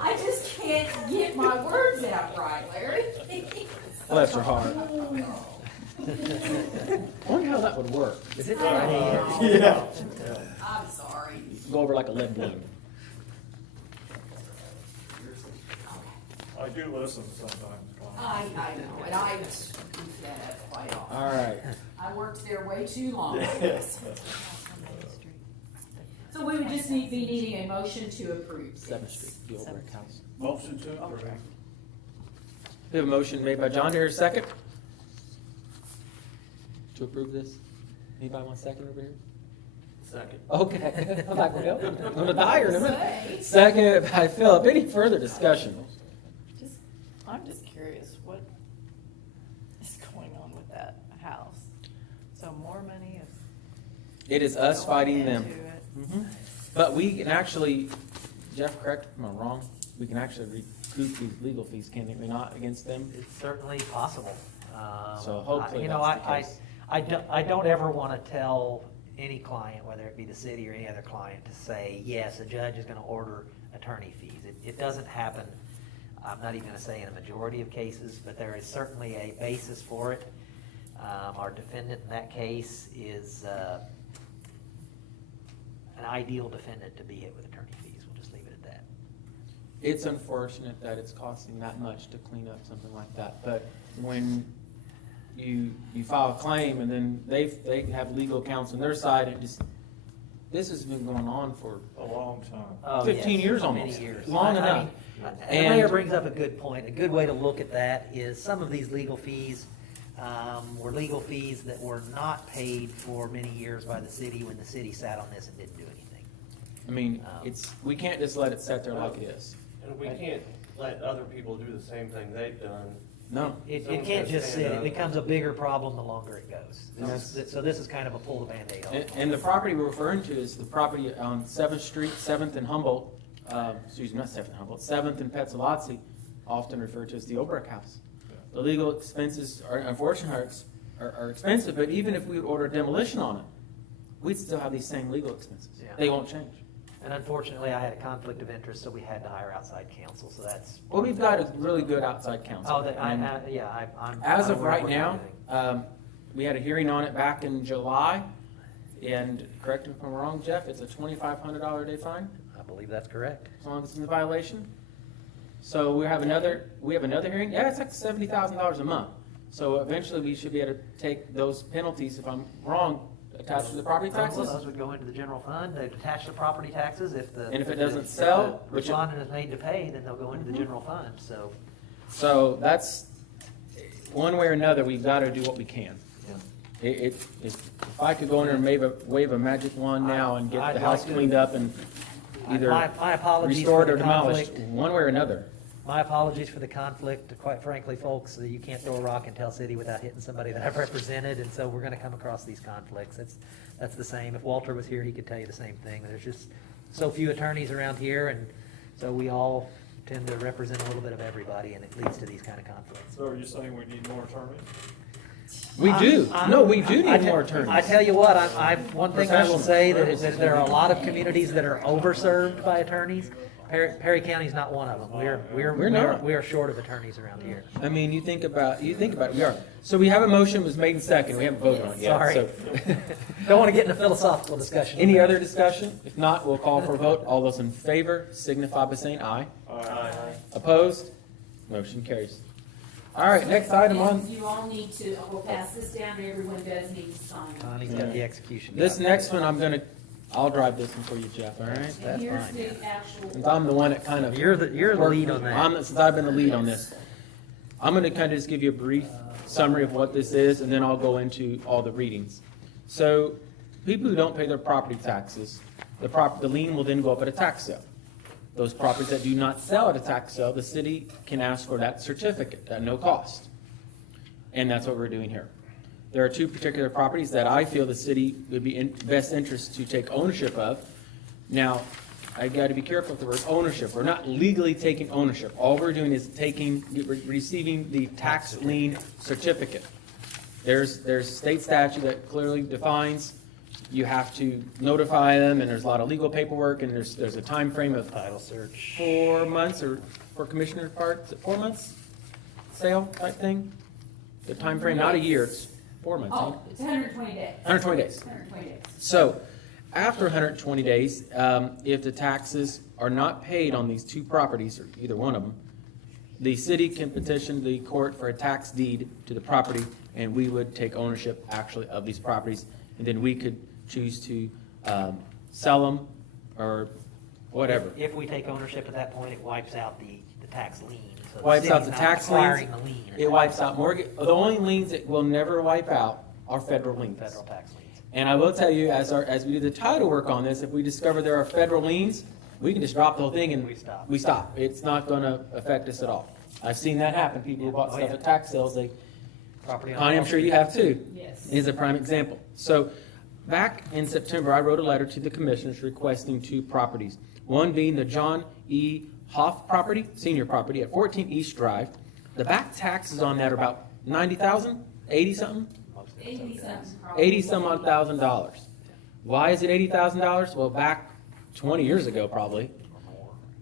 I just can't get my words out right, Larry. Bless her heart. I wonder how that would work. Is it I don't Friday? know. Yeah. I'm sorry. Go over like a lead balloon. I do listen sometimes. I know, and I goof that up quite often. All right. I worked there way too long. So we would just be needing a motion to approve. 7th Street, the old brick house. Motion to approve. We have a motion made by John. Do you hear a second? To approve this? Anybody want a second over here? Second. Okay. I'm like, well, I'm gonna die here in a minute. Second by Philip. Any further discussion? I'm just curious, what is going on with that house? So more money is. It is us going fighting them. into it. Mhm. But we can actually, Jeff, correct me if I'm wrong, we can actually recoup these legal fees, can we not, against them? It's certainly possible. So hopefully You know, that's the case. I don't ever want to tell any client, whether it be the city or any other client, to say, yes, a judge is going to order attorney fees. It doesn't happen. I'm not even going to say in a majority of cases, but there is certainly a basis for it. Our defendant in that case is an an ideal defendant to be hit with attorney fees. We'll just leave it at that. It's unfortunate that it's costing that much to clean up something like that, but when you file a claim and then they have legal counsel on their side, and just, this has been going on for A long time. Oh, 15 yes, years many almost. years. Long I enough. mean, the And- mayor brings up a good point. A good way to look at that is some of these legal fees were legal fees that were not paid for many years by the city when the city sat on this and didn't do anything. I mean, we can't just let it sit there like it is. And we can't let other people do the same thing they've done. No. It Someone's can't gotta just stand sit. It up. becomes a bigger problem the longer it goes. Yes. So this is kind of a pull the Band-Aid off. And the property we're referring to is the property on 7th Street, 7th and Humboldt, excuse me, not 7th and Humboldt, 7th and Petzolazzi, often referred to as the Obrek House. The legal expenses are, unfortunately, are expensive, but even if we would order demolition on it, we'd still have these same legal expenses. Yeah. They won't change. And unfortunately, I had a conflict of interest, so we had to hire outside counsel, so that's. Well, we've got a really good outside counsel. Oh, And I'm. as of I'm aware right what now, you're doing. we had a hearing on it back in July, and correct me if I'm wrong, Jeff, it's a $2,500 a day fine? I believe that's correct. As long as it's in violation. So we have another hearing, yeah, it's like $70,000 a month. So eventually we should be able to take those penalties, if I'm wrong, attached to the property taxes. Those would go into the general fund, they'd attach the property taxes, And if it doesn't sell, if the which it- respondent is made to pay, then they'll go into the general fund, so. So that's, one way or another, we've got to do what we can. Yeah. If I could go in there and wave a magic wand now and get I'd the house like to- cleaned up and either My apologies restored for or the demolished, conflict. one way or another. My apologies for the conflict. Quite frankly, folks, you can't throw a rock in Tell City without hitting somebody that I've represented, and so we're gonna come across these conflicts. That's the same. If Walter was here, he could tell you the same thing. There's just so few attorneys around here, and so we all tend to represent a little bit of everybody, and it leads to these kind of conflicts. So are you saying we need more attorneys? We do. No, we do I need te- more attorneys. I tell you what, one thing I will say, that is Professionals. that there are a lot of communities that are overserved by attorneys. Perry County's not one of them. We're not. We are short of attorneys around here. I mean, you think about it, we are. So we have a motion was made in second, we haven't voted on it yet. Sorry. So- Don't want to get into philosophical discussion. Any other discussion? If not, we'll call for a vote. All those in favor signify by saying aye. Opposed? Motion carries. All right, next item on, You all need to, we'll pass this down, everyone does need to sign. Connie's got the execution. this next one, I'll drive this one for you, Jeff, all right? And That's here's fine, the actual. Since I'm the one that kind of. You're the lead on that. Since I've been the lead on this. I'm gonna kind of just give you a brief summary of what this is, and then I'll go into all the readings. So, people who don't pay their property taxes, the lien will then go up at a tax sale. Those properties that do not sell at a tax sale, the city can ask for that certificate at no cost. And that's what we're doing here. There are two particular properties that I feel the city would be in best interest to take ownership of. Now, I gotta be careful with the word ownership. We're not legally taking ownership. All we're doing is receiving the tax lien certificate. There's state statute that clearly defines, you have to notify them, and there's a lot of legal paperwork, and there's a time frame of Title search. 4 months, or for Commissioner's part, is it 4 months? Sale type thing? The time frame, not a year, it's 4 months. ain't Oh, it's 120 days. 120 days. 120 days. So, after 120 days, if the taxes are not paid on these two properties, or either one of them, the city can petition the court for a tax deed to the property, and we would take ownership actually of these properties, and then we could choose to sell them or whatever. If we take ownership at that point, it wipes out the tax lien. So Wipes out city's the not tax acquiring liens. the lien. It wipes out mortgage, the only liens it will never wipe out are federal liens. Federal tax liens. And I will tell you, as we do the title work on this, if we discover there are federal liens, we can just drop the whole thing and We stop. It's not gonna affect us at all. I've seen that happen. People who bought Oh, stuff yeah. at tax sales, Property on Connie, I'm Wall sure you Street. have too. Yes. Is a prime example. So, back in September, I wrote a letter to the commissioners requesting two properties. One being the John E. Hoff property, senior property at 14 East Drive. The back taxes on that are about 90,000, 80 something? 80 something. probably. 80 some odd $1,000. Why is it $80,000? Well, back 20 years ago probably,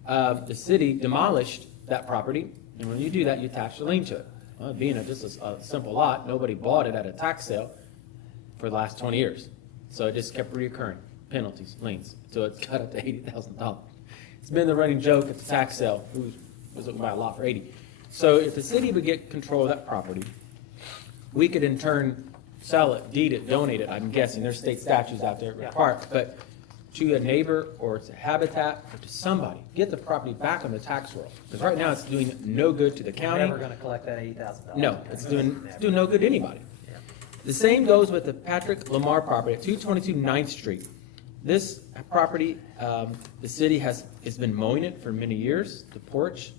the city demolished that property, and when you do that, you attach the lien to it. Well, being just a simple lot, nobody bought it at a tax sale for the last 20 years. So it just kept reoccurring. penalties, liens, so it's got up to $80,000. It's been the running joke at the tax sale, who was looking to buy a lot for 80. So if the city would get control of that property, we could in turn sell it, deed it, donate it, I'm guessing, there's state statutes out there that require it, but to a neighbor or to Habitat or to somebody, get the property back on the tax roll. Because right now it's doing no good to the county. Never gonna collect that $80,000. No, it's doing no good to anybody. The same goes with the Patrick Lamar property at 222 9th Street. This property, the city has been mowing it for many years, the porch.